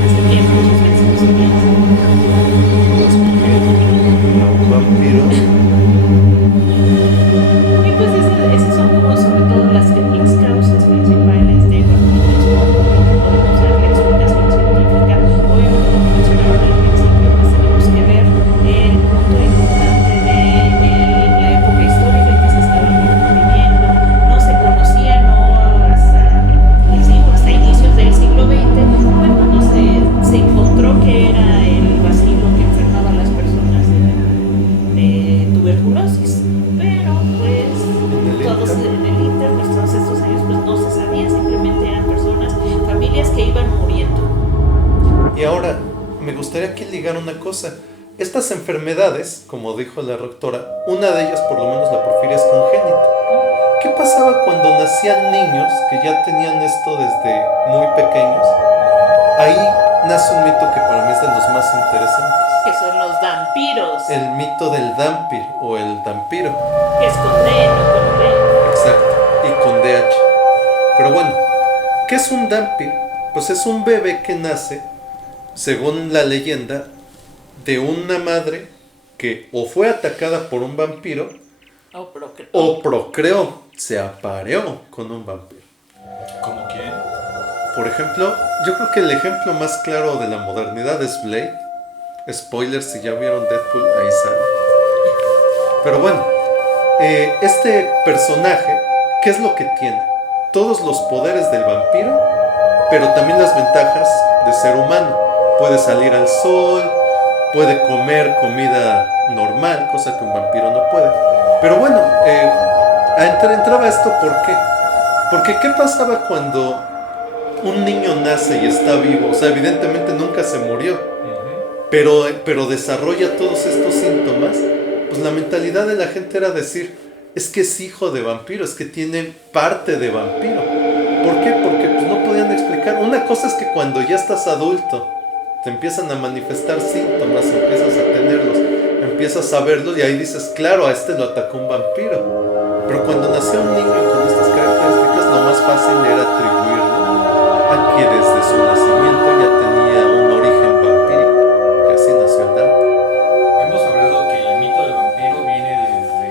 Hasta que muchas veces no se piensa. Un vampiro. Y pues esas son como sobre todo las causas principales de vampirismo. Podemos darle explicación científica. Obviamente, como mencionaron al principio, pues tenemos que ver el punto importante de la época histórica en que se estaba viviendo. No se conocía, no hasta, les digo, hasta inicios investigar una cosa. Estas enfermedades, como dijo la doctora, una de ellas, por lo menos la porfiria, es congénita. ¿Qué pasaba cuando nacían niños que ya tenían esto desde muy pequeños? Ahí nace un mito que para mí es de los más interesantes. Que son los vampiros. El mito del dampir o el dampiro. Que es con D, no con B. Exacto, y con DH. Pero bueno, ¿qué es un dampir? Pues es un bebé que nace, según la leyenda, de una madre que o fue atacada por un vampiro o procreó, se apareó con un vampiro. ¿Cómo quién? Por ejemplo, yo creo que el ejemplo más claro de la modernidad es Blade. Spoilers, si ya vieron Deadpool, ahí sale. Pero bueno, este personaje, ¿qué es lo que tiene? Todos los poderes del vampiro, pero también las ventajas de ser humano. Puede salir al sol, puede comer comida normal, cosa que un vampiro no puede. Pero bueno, entraba esto, ¿por qué? Porque ¿qué pasaba cuando un niño nace y está vivo? O sea, evidentemente nunca se murió, pero desarrolla todos estos síntomas. Pues la mentalidad de la gente era decir, es que es hijo de vampiro, es que tiene parte de vampiro. ¿Por qué? Porque pues no podían explicar. Una cosa es que cuando ya estás adulto te empiezan a manifestar síntomas, empiezas a tenerlos, empiezas a verlos y ahí dices, claro, a este lo atacó un vampiro. Pero cuando nació un niño con estas características, lo más fácil era atribuirlo a que desde su nacimiento ya tenía un origen vampírico, que así nació el Dante. Hemos hablado que el mito del vampiro viene desde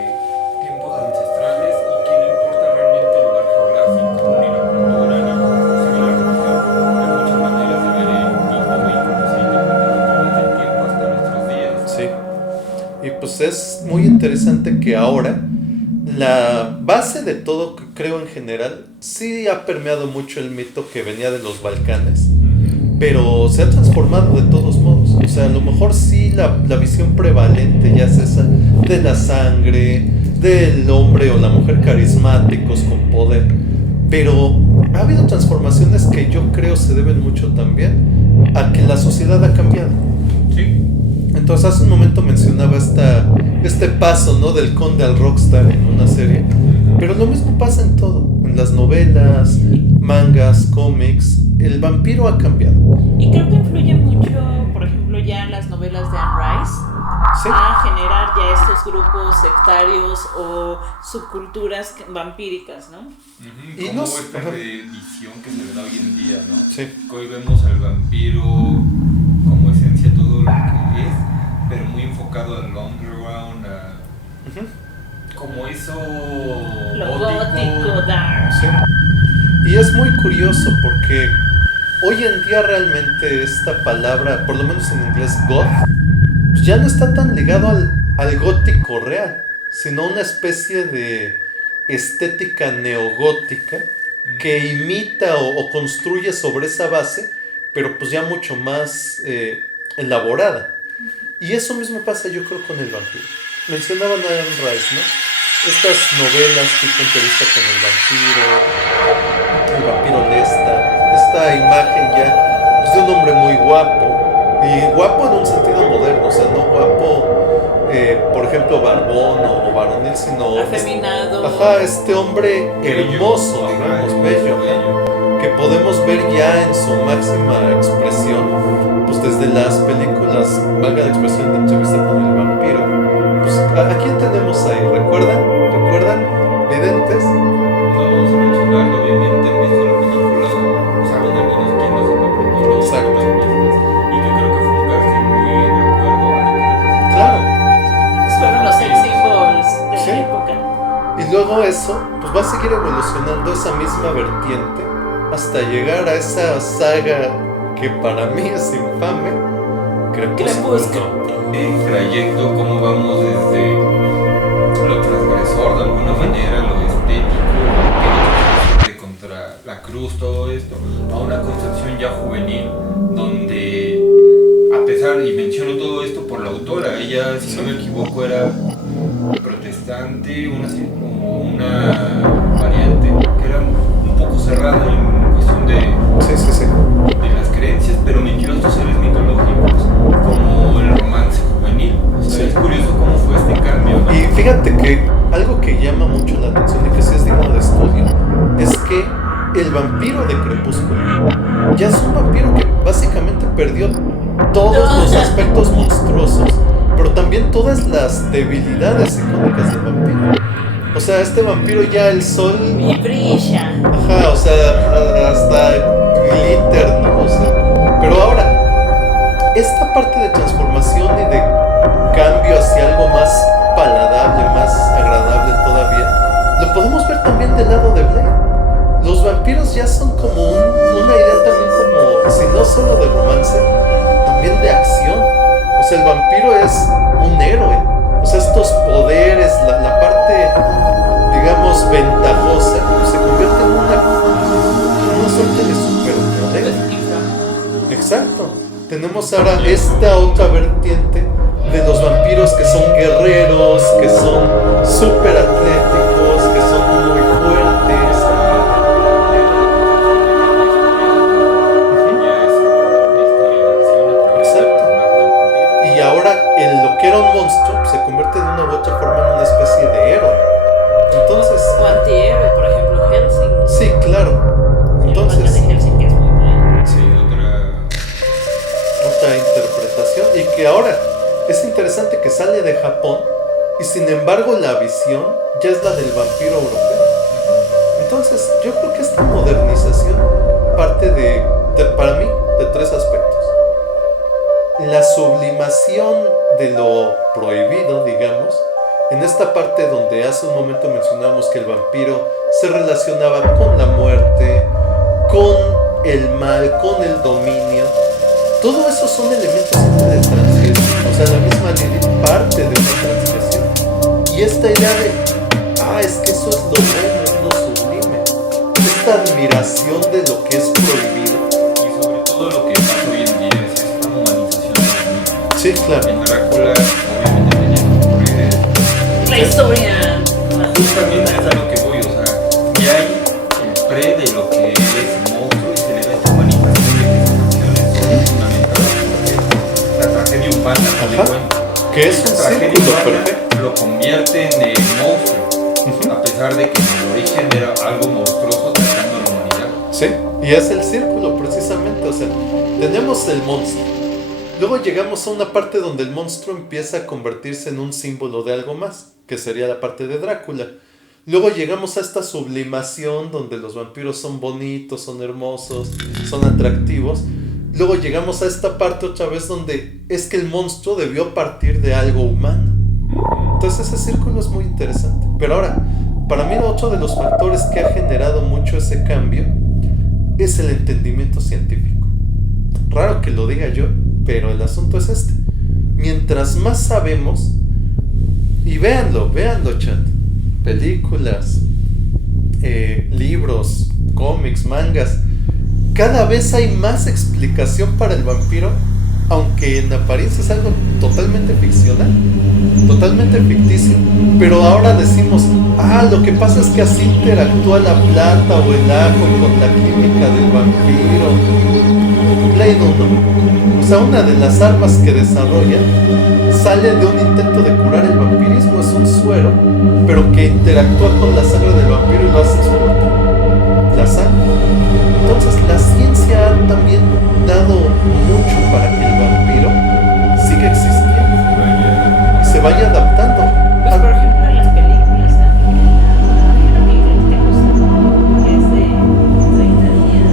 tiempos ancestrales y que no importa realmente el lugar geográfico, ni la cultura, ni inclusive la religión. Hay muchas maneras de ver el mito y cómo se ha interpretado a través del tiempo hasta nuestros días. Sí. Y pues es muy interesante que ahora la base de todo, creo en general, sí ha permeado mucho el mito que venía de los Balcanes, pero se ha transformado de todos modos. O sea, a lo mejor sí la visión prevalente ya es esa de la sangre, del hombre o la mujer carismáticos con poder, pero ha habido transformaciones que yo creo se deben mucho también a que la sociedad ha cambiado. Sí. Entonces hace un momento mencionaba este paso, ¿no?, del conde al rockstar en una serie, pero lo mismo pasa en todo, en las novelas, mangas, cómics. El vampiro ha cambiado. Y creo que influye mucho, por ejemplo, ya en las novelas de Anne Rice, Sí. a generar ya estos grupos sectarios o subculturas vampíricas, ¿no? Y Como nos- esta ajá. reedición que se le da hoy en día, ¿no? Sí. Que hoy vemos al vampiro como esencia todo lo que es, pero muy enfocado al underground, como eso Lo gótico, dark. Sí. Y es muy curioso porque hoy en día realmente esta palabra, por lo menos en inglés goth, pues ya no está tan ligado al gótico real, sino una especie de estética neogótica que imita o construye sobre esa base, pero pues ya mucho más elaborada. Y eso mismo pasa, yo creo, con el vampiro. Mencionaban a Anne Rice, ¿no? Estas novelas tipo entrevista con el vampiro Lestat, esta imagen ya pues, de un hombre muy guapo, y guapo en un sentido moderno, o sea, no guapo, por ejemplo, barbón o varonil, sino Afeminado. este hombre hermoso, digamos, bello, que podemos ver ya en su máxima expresión, pues desde las películas, valga la expresión, de entrevista con el vampiro. Pues, ¿a quién tenemos ahí? ¿Recuerdan? ¿Videntes? No vamos a mencionarlo, obviamente han visto la película, saben algunos quién los interpretó, los Exacto. vampiros, y que creo que fue un casting muy de acuerdo a lo que representaba. Claro. Fueron los sex symbols de Sí. la época. Y luego eso, pues va a seguir evolucionando esa misma vertiente hasta llegar a esa saga que para mí es infame, Crepúsculo. El trayecto, cómo vamos desde lo transgresor de alguna manera, lo estético, lo contra la cruz, todo esto, a una concepción ya juvenil, donde a pesar, y menciono todo esto por la autora, ella, si no me equivoco, era protestante, una variante que era un poco cerrada en cuestión de Sí. las creencias, pero metió a estos seres mitológicos como Sí. Es curioso cómo fue este cambio, ¿no? Y fíjate que algo que llama mucho la atención y que sí es digno de estudio es que el vampiro de Crepúsculo ya es un vampiro que básicamente perdió todos los aspectos monstruosos, pero también todas las debilidades icónicas del vampiro. O sea, este vampiro ya el sol... Y brilla. Ajá, o sea, hasta glitter, ¿no? O sea, pero ahora, esta parte de transformación y de cambio hacia algo más paladable, más agradable todavía, lo podemos ver también del lado de Blade. Los vampiros ya son como una idea también como, si no solo de romance, también de acción. O sea, el vampiro es un héroe. O sea, estos poderes, la parte, digamos, ventajosa, se convierte en una suerte de superpoder. Exacto. Tenemos ahora esta otra vertiente de los vampiros que son guerreros, que son súper atléticos, que son muy fuertes. Exacto. Y ahora lo que era un monstruo se convierte de una u otra forma en una especie de héroe. Entonces... O antihéroe, por ejemplo, Hellsing. Sí, claro. El manga Entonces... de Hellsing es muy bueno. Sí, otra interpretación y que ahora es interesante que sale de Japón y sin embargo la visión ya es la del vampiro europeo. Entonces yo creo que esta modernización parte para mí de tres aspectos: la sublimación de lo prohibido, digamos, en esta parte donde hace un momento mencionamos que el vampiro se relacionaba con la muerte, con el mal, con el dominio. Todo eso son elementos de transgresión. O sea, la misma Lilith parte de una transgresión. Y esta idea de, es que eso es lo bueno, es lo sublime. Esta admiración de lo que es prohibido. y sobre todo lo que pasa hoy en día es esta humanización de la vida. Sí, claro. En Drácula, obviamente tenía que ocurrir La historia. justamente es a lo que voy, o sea, ya hay el pre de lo que es el monstruo y se le da esta humanización de que sus acciones son fundamentadas porque la tragedia humana no le cuenta. Que es un La tragedia círculo humana perfecto. lo convierte en el monstruo, a pesar de que en el origen era algo monstruoso atacando a la humanidad. Sí, y es el círculo precisamente. O sea, tenemos el monstruo. Luego llegamos a una parte donde el monstruo empieza a convertirse en un símbolo de algo más, que sería la parte de Drácula. Luego llegamos a esta sublimación donde los vampiros son bonitos, son hermosos, son atractivos. Luego llegamos a esta parte otra vez donde es que el monstruo debió partir de algo humano. Entonces ese círculo es muy interesante. Pero ahora, para mí otro de los factores que ha generado mucho ese cambio es el entendimiento científico. Raro que lo diga yo, pero el asunto es este. Mientras más sabemos, y véanlo chat, películas, libros, cómics, mangas, cada vez hay más explicación para el vampiro, aunque en apariencia es algo totalmente ficcional, totalmente ficticio, pero ahora decimos, lo que pasa es que así interactúa la plata o el ajo con la química del vampiro. Blade 1, o sea, una de las armas que desarrolla sale de un intento de curar el vampirismo, es un suero, pero que interactúa con la sangre del vampiro y lo hace explotar la sangre. Entonces la ciencia ha también dado mucho para que el vampiro siga existiendo y se vaya adaptando. Pues por ejemplo en las películas también. Que es de 30 días.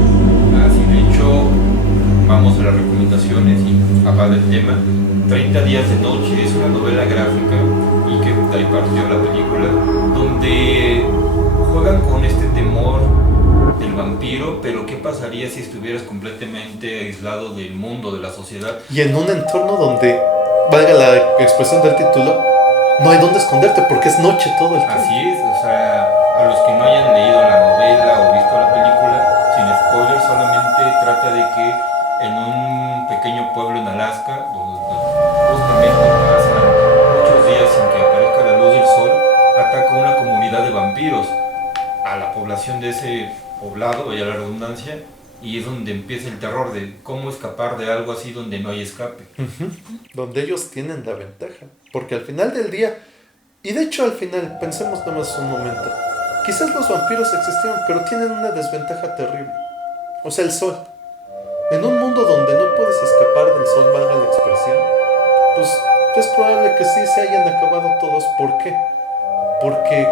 Así de hecho, vamos a las recomendaciones y hablar del tema. 30 días de noche es una novela gráfica y que de ahí partió la película, donde juegan con este temor del vampiro, pero ¿qué pasaría si estuvieras completamente aislado del mundo, de la sociedad? Y en un entorno donde, valga la expresión del título, no hay dónde esconderte porque es noche todo el tiempo. Así es, o sea, a los que no hayan leído la novela o visto la película, sin spoilers, solamente trata de que en un pequeño pueblo en Alaska, donde justamente pasan muchos días sin que aparezca la luz del sol, ataca una comunidad de vampiros a la población de ese poblado, vaya la redundancia, y es donde empieza el terror de cómo escapar de algo así donde no hay escape. Donde ellos tienen la ventaja. Porque al final del día, y de hecho al final, pensemos nomás un momento, quizás los vampiros existieron, pero tienen una desventaja terrible. O sea, el sol. En un mundo donde no puedes escapar del sol, valga la expresión, pues es probable que sí se hayan acabado todos. ¿Por qué? Porque,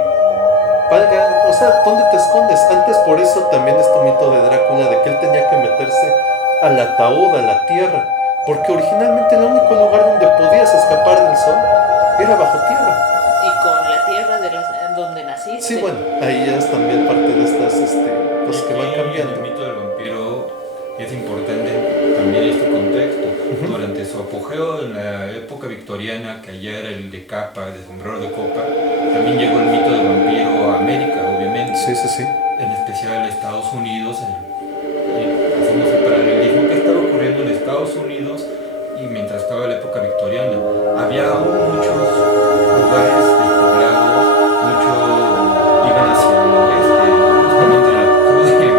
valga, o sea, ¿dónde te escondes? Antes, por eso también este mito de Drácula, de que él tenía que meterse al ataúd, a la tierra, porque originalmente el único lugar donde podías escapar del sol era bajo tierra. Y con la tierra donde naciste. Sí, bueno, ahí es también parte de estas cosas que van cambiando. El mito del vampiro es importante también este contexto. Durante su apogeo en la época victoriana, que allá era el de capa, de sombrero de copa, también llegó el mito del vampiro a América, obviamente. Sí. En especial a Estados Unidos. Hacemos el paralelismo que estaba ocurriendo en Estados Unidos y mientras estaba la época victoriana. Había muchos lugares despoblados, iban hacia el oeste, justamente la cruz del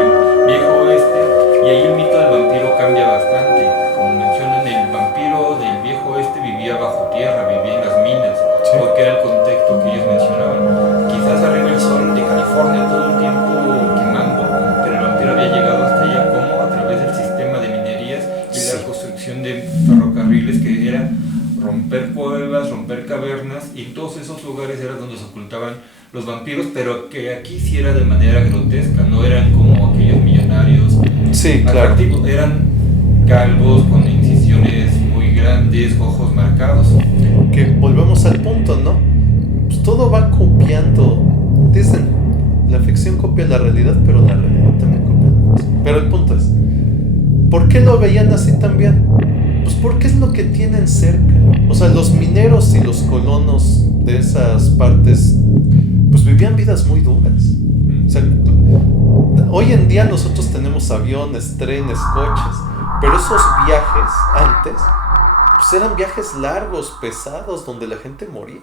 viejo oeste, y ahí el mito del vampiro cambia bastante. Como mencionan, el vampiro del viejo oeste vivía bajo tierra, vivía en las minas, porque era el contexto que ellos mencionaban. Quizás arriba el sol de California todo el tiempo quemando, pero el vampiro había llegado hasta allá como a través del sistema de minerías y la construcción de ferrocarriles, que era romper cuevas, romper cavernas, y en todos esos lugares era donde se ocultaban los vampiros, pero que aquí sí era de manera grotesca, no eran como aquellos millonarios atractivos, eran calvos con incisiones muy grandes, ojos marcados. Que volvemos al punto, ¿no? Pues todo va copiando. Dicen, la ficción copia la realidad, pero la realidad también copia la ficción. Pero el punto es, ¿por qué lo veían así también? Pues porque es lo que tienen cerca. O sea, los mineros y los colonos de esas partes pues vivían vidas muy duras. O sea, hoy en día nosotros tenemos aviones, trenes, coches, pero esos viajes antes pues eran viajes largos, pesados, donde la gente moría.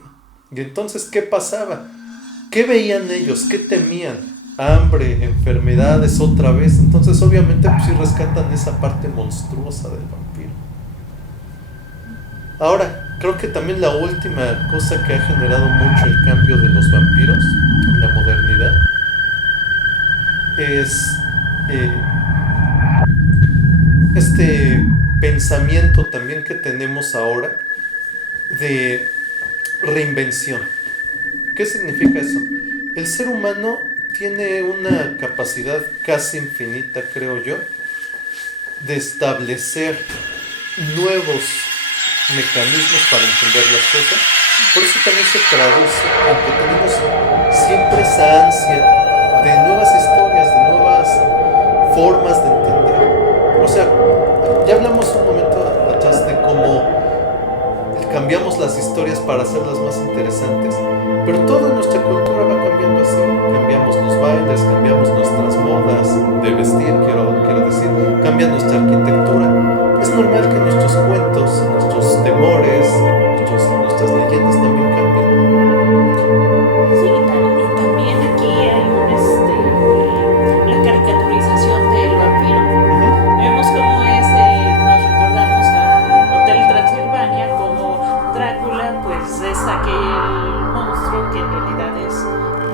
Y entonces, ¿qué pasaba? ¿Qué veían ellos? ¿Qué temían? Hambre, enfermedades otra vez. Entonces obviamente pues sí rescatan esa parte monstruosa del vampiro. Ahora, creo que también la última cosa que ha generado mucho el cambio de los vampiros en la modernidad es este pensamiento también que tenemos ahora de reinvención. ¿Qué significa eso? El ser humano tiene una capacidad casi infinita, creo yo, de establecer nuevos mecanismos para entender las cosas. Por eso también se traduce en que tenemos siempre esa ansia de nuevas historias, de nuevas formas de entender. O sea, ya hablamos un momento atrás de cómo cambiamos las historias para hacerlas más interesantes, pero toda nuestra cultura va cambiando así. Cambiamos los bailes, cambiamos nuestras modas de vestir, quiero decir, cambia nuestra arquitectura. Es normal que nuestros cuentos, nuestros temores, nuestras leyendas también cambien. Sí, y también aquí hay la caricaturización del vampiro. Vemos cómo nos recordamos a Hotel Transilvania, como Drácula pues es aquel monstruo que en realidad es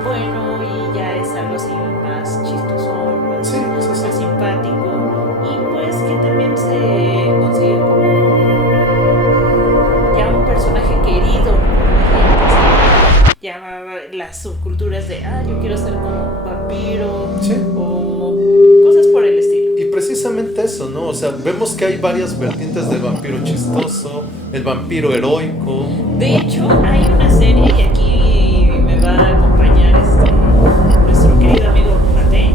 bueno y ya es algo así más chistoso, más simpático, y pues que también se consigue como ya un personaje querido por la gente. Ya las subculturas de yo quiero ser como un vampiro, o cosas por el estilo. Y precisamente eso, ¿no? O sea, vemos que hay varias vertientes del vampiro chistoso, el vampiro heroico. De hecho, hay una serie, y aquí me va a acompañar nuestro querido amigo Mate,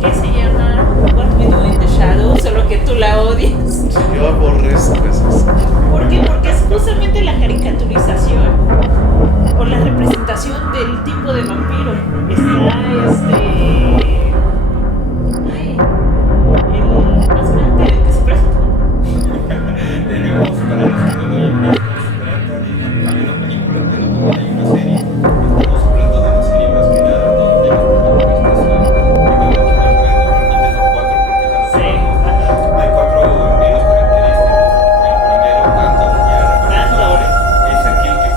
que se llama What We Do in the Shadows, solo que tú la odias. Yo aborrezco eso. ¿Por qué? Porque es justamente la caricaturización o la representación del tipo de vampiro. Está el más grande, el que se presenta. Tenemos, para los que no lo hayan visto, se trata de una película, pero también hay una serie. Estamos hablando de una serie más que nada donde los protagonistas son, realmente son cuatro, porque es a lo que hay cuatro vampiros característicos. El primero, Gandalf, es aquel que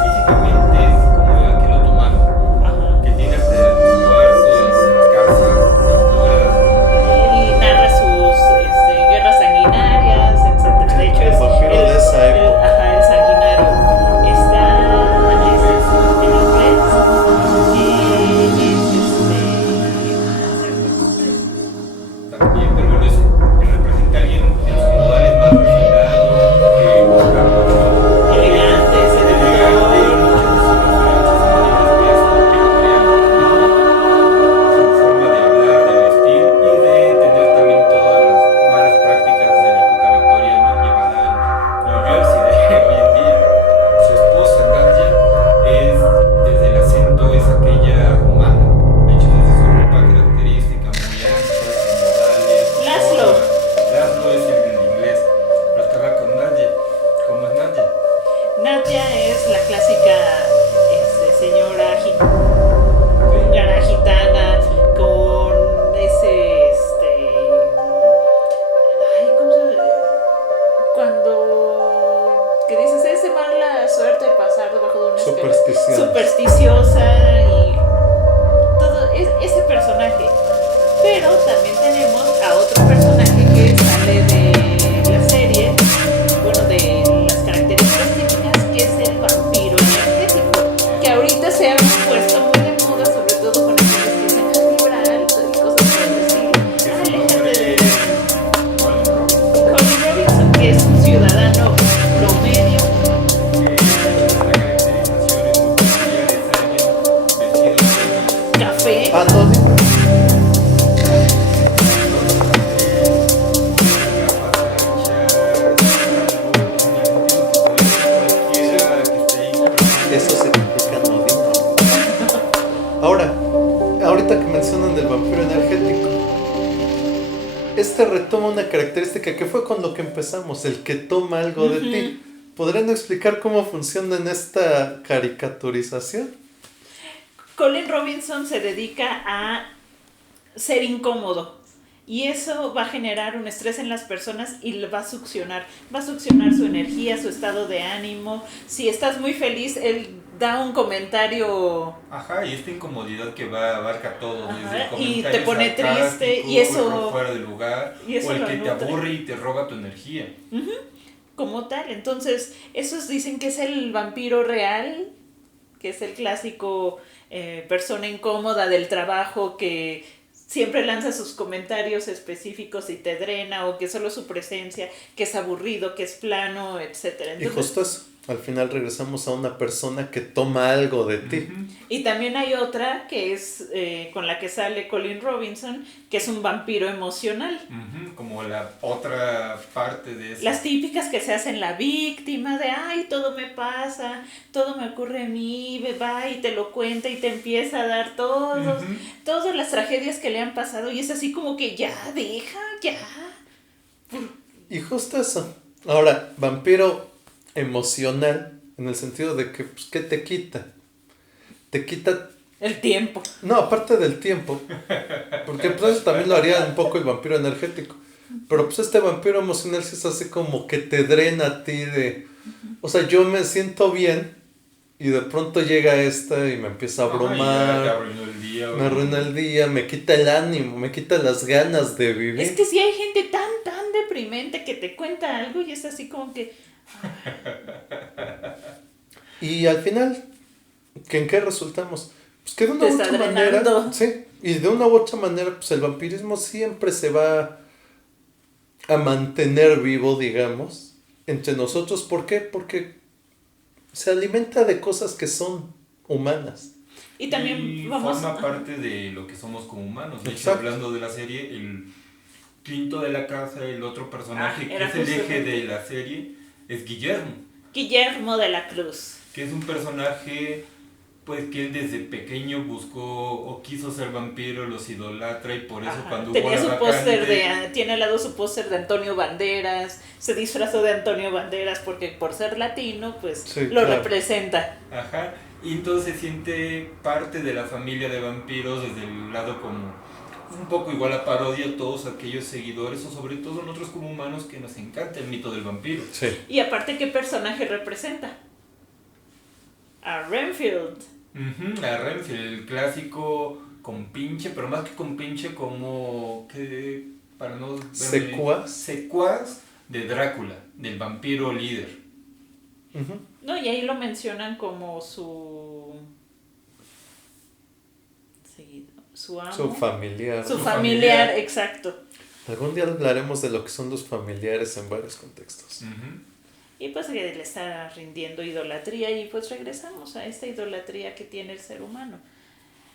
misteriosa y todo ese personaje. Pero también tenemos a otro personaje que sale de la serie, bueno, de las características típicas, que es el vampiro energético, que ahorita se ha puesto muy de moda, sobre todo con aquellos que dicen vibra alto y cosas por el estilo. Aléjate de Colin Robinson, que es un ciudadano promedio. Café. Ah, no, dime. Eso significa nodino. Ahora, ahorita que mencionan del vampiro energético, este retoma una característica que fue con lo que empezamos, el que toma algo de ti. ¿Podrían explicar cómo funciona en esta caricaturización? Colin Robinson se dedica a ser incómodo y eso va a generar un estrés en las personas y le va a succionar su energía, su estado de ánimo. Si estás muy feliz, él da un comentario. Ajá, y esta incomodidad que abarca todo, Ajá, desde el y te comentario pone sarcástico, triste, y eso- el fuera de lugar, y eso o el lo que te nutre. aburre y te roba tu energía. Como tal, entonces esos dicen que es el vampiro real, que es el clásico persona incómoda del trabajo que siempre lanza sus comentarios específicos y te drena, o que solo su presencia, que es aburrido, que es plano, etcétera. Y justo eso, al final regresamos a una persona que toma algo de ti. Y también hay otra que es con la que sale Colin Robinson, que es un vampiro emocional. Como la otra parte de eso. Las típicas que se hacen la víctima de, ay, todo me pasa, todo me ocurre a mí, va y te lo cuenta y te empieza a dar todas las tragedias que le han pasado, y es así como que ya, deja, ya. Y justo eso. Ahora, vampiro emocional, en el sentido de que, pues, ¿qué te quita? Te quita... El tiempo. No, aparte del tiempo, porque pues eso también lo haría un poco el vampiro energético. Pero pues este vampiro emocional sí es así como que te drena a ti de... O sea, yo me siento bien y de pronto llega esta y me empieza a Ajá, y ya te abrumar, arruinó el día. me arruina el día, me quita el ánimo, me quita las ganas de vivir. Es que si hay gente tan deprimente que te cuenta algo y es así como que... Y al final, ¿en qué resultamos? Pues que de una Te u está otra manera, drenando. sí, y de una u otra manera, pues el vampirismo siempre se va a mantener vivo, digamos, entre nosotros. ¿Por qué? Porque se alimenta de cosas que son humanas. Y también y vamos... forma parte de lo que somos como humanos. De hecho, Exacto. hablando de la serie, el quinto de la casa, el otro personaje que era es el eje justamente- de la serie, es Guillermo, Guillermo de la Cruz. que es un personaje pues que él desde pequeño buscó o quiso ser vampiro, los idolatra, y por eso Ajá. cuando hubo Tenía la su póster vacante, tiene al lado su póster de Antonio Banderas, se disfrazó de Antonio Banderas porque por ser latino, pues Sí, lo claro. representa. ajá, y entonces se siente parte de la familia de vampiros desde el lado como un poco igual a parodia a todos aquellos seguidores, o sobre todo nosotros como humanos que nos encanta el mito del vampiro. Sí. Y aparte, ¿qué personaje representa? A Renfield. A Renfield, el clásico compinche, pero más que compinche, como que para no verme- Secuaz. secuaz de Drácula, del vampiro líder. Ujú. No, y ahí lo mencionan como su amo. Su familiar. Su Su familiar, familiar. exacto. Algún día hablaremos de lo que son los familiares en varios contextos. Y pues que le está rindiendo idolatría, y pues regresamos a esta idolatría que tiene el ser humano.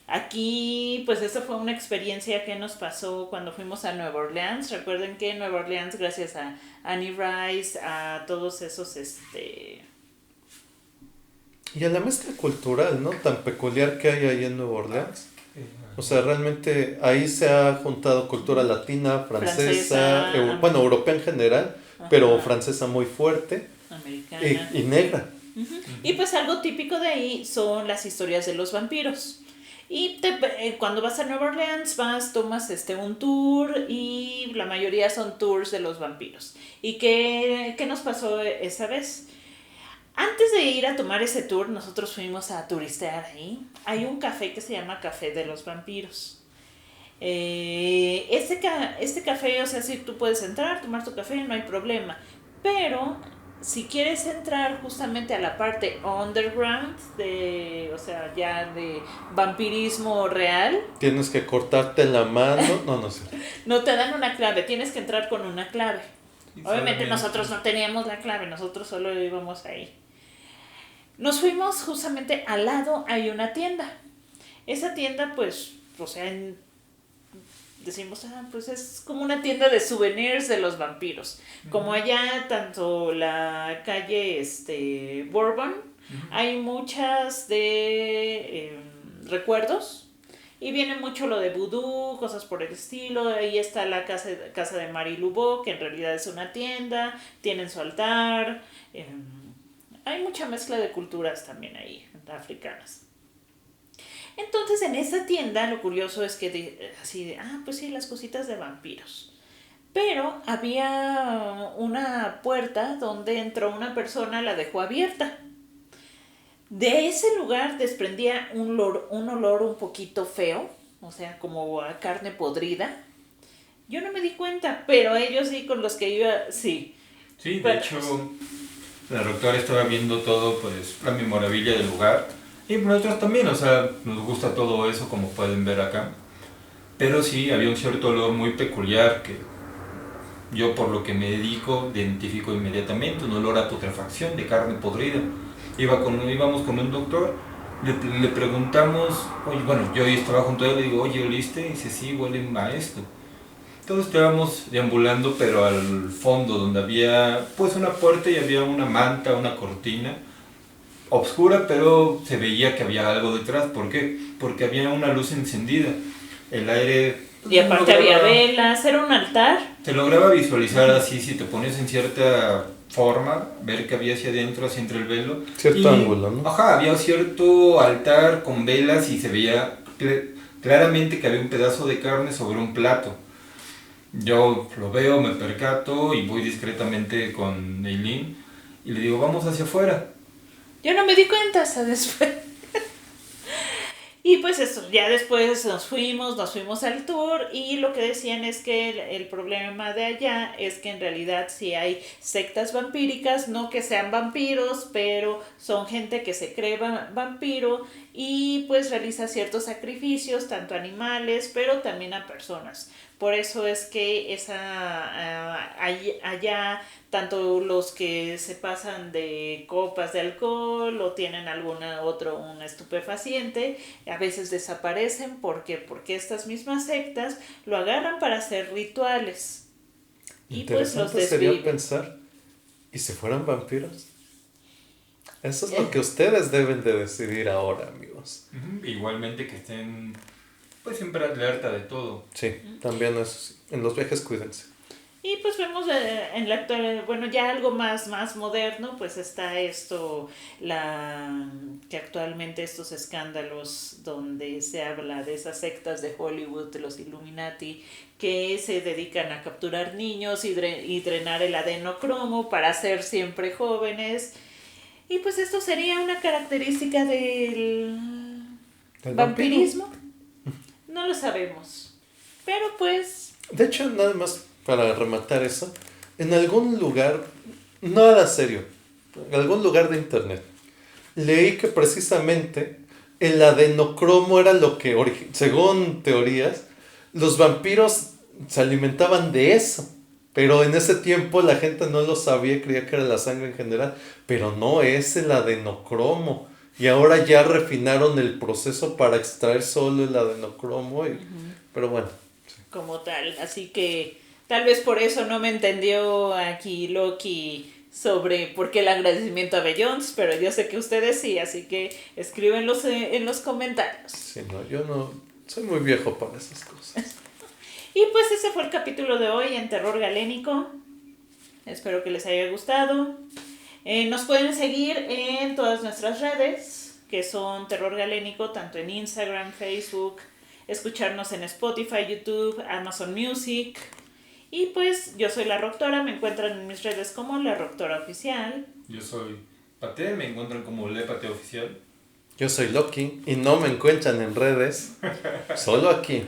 Aquí, pues esta fue una experiencia que nos pasó cuando fuimos a Nueva Orleans. Recuerden que en Nueva Orleans, gracias a Annie Rice, a todos esos, Y a la mezcla cultural, ¿no? Tan peculiar que hay ahí en Nueva Orleans. O sea, realmente ahí se ha juntado cultura latina, francesa, Francesa, bueno, europea en general, ajá, pero francesa muy fuerte americana. y negra. Y pues algo típico de ahí son las historias de los vampiros. Y cuando vas a Nueva Orleans, tomas un tour, y la mayoría son tours de los vampiros. ¿Y qué nos pasó esa vez? Antes de ir a tomar ese tour, nosotros fuimos a turistear ahí. Hay un café que se llama Café de los Vampiros. Este café, o sea, sí, tú puedes entrar, tomar tu café, no hay problema. Pero si quieres entrar justamente a la parte underground, o sea, ya de vampirismo real, Tienes que cortarte la mano. No sé. no te dan una clave, tienes que entrar con una clave. Y Obviamente solamente- nosotros no teníamos la clave, nosotros solo íbamos ahí. Nos fuimos justamente al lado, hay una tienda. Esa tienda, pues, o sea, decimos, pues es como una tienda de souvenirs de los vampiros. Como allá, tanto la calle Bourbon, hay muchas de recuerdos. Y viene mucho lo de vudú, cosas por el estilo. Ahí está la casa de Marilubó, que en realidad es una tienda. Tienen su altar. Hay mucha mezcla de culturas también ahí, africanas. Entonces en esa tienda lo curioso es que pues sí, las cositas de vampiros. Pero había una puerta donde entró una persona, la dejó abierta. De ese lugar desprendía un olor un poquito feo, o sea, como a carne podrida. Yo no me di cuenta, pero ellos sí, con los que iba, sí. Sí, de Pero- hecho, la doctora estaba viendo todo, pues, la memorabilia del lugar. Y nosotros también, o sea, nos gusta todo eso, como pueden ver acá. Pero sí, había un cierto olor muy peculiar que yo, por lo que me dedico, identifico inmediatamente, un olor a putrefacción de carne podrida. Íbamos con un doctor, le preguntamos, oye, bueno, yo estaba junto a él, le digo, oye, ¿oliste? Y dice, sí, huele a esto. Entonces estábamos deambulando, pero al fondo, donde había pues una puerta y había una manta, una cortina, obscura, pero se veía que había algo detrás. ¿Por qué? Porque había una luz encendida. El aire... Y aparte había velas, era un altar. Se lograba visualizar así, si te pones en cierta forma, ver que había hacia adentro, hacia entre el velo. Cierto ángulo, ¿no? Ajá, había cierto altar con velas y se veía claramente que había un pedazo de carne sobre un plato. Yo lo veo, me percato y voy discretamente con Eileen y le digo, vamos hacia afuera. Yo no me di cuenta hasta después. Y pues eso, ya después nos fuimos al tour y lo que decían es que el problema de allá es que en realidad sí hay sectas vampíricas, no que sean vampiros, pero son gente que se cree vampiro y pues realiza ciertos sacrificios, tanto a animales, pero también a personas. Por eso es que allá tanto los que se pasan de copas de alcohol o tienen un estupefaciente, a veces desaparecen. ¿Por qué? Porque estas mismas sectas lo agarran para hacer rituales. Y pues los Interesante sería desviven. pensar, ¿y si fueran vampiros? Eso es lo que ustedes deben de decidir ahora, amigos. Igualmente que estén pues siempre alerta de todo. Sí, también eso sí. En los viajes cuídense. Y pues vemos en la actualidad, bueno, ya algo más moderno, pues está que actualmente estos escándalos donde se habla de esas sectas de Hollywood, de los Illuminati, que se dedican a capturar niños y drenar el adenocromo para ser siempre jóvenes. Y pues esto sería una característica del vampirismo. No lo sabemos. Pero pues... De hecho, nada más para rematar eso, en algún lugar, nada serio, en algún lugar de internet, leí que precisamente el adenocromo era lo que, según teorías, los vampiros se alimentaban de eso. Pero en ese tiempo la gente no lo sabía, creía que era la sangre en general, pero no, es el adenocromo. Y ahora ya refinaron el proceso para extraer solo el adenocromo. Pero bueno. Sí. Como tal, así que tal vez por eso no me entendió aquí Loki sobre por qué el agradecimiento a Beyoncé, pero yo sé que ustedes sí, así que escríbenlos en los comentarios. Sí, no, yo no soy muy viejo para esas cosas. Y pues ese fue el capítulo de hoy en Terror Galénico. Espero que les haya gustado. Nos pueden seguir en todas nuestras redes, que son Terror Galénico, tanto en Instagram, Facebook, escucharnos en Spotify, YouTube, Amazon Music. Y pues yo soy La Roctora, me encuentran en mis redes como La Roctora Oficial. Yo soy Pate, me encuentran como Lepate Oficial. Yo soy Loki y no me encuentran en redes, solo aquí.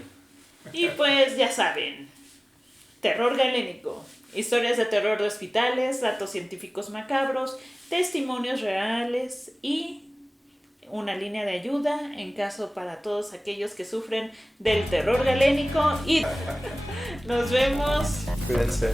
Y pues ya saben, terror galénico, historias de terror de hospitales, datos científicos macabros, testimonios reales y una línea de ayuda en caso para todos aquellos que sufren del terror galénico. Y nos vemos. Cuídense.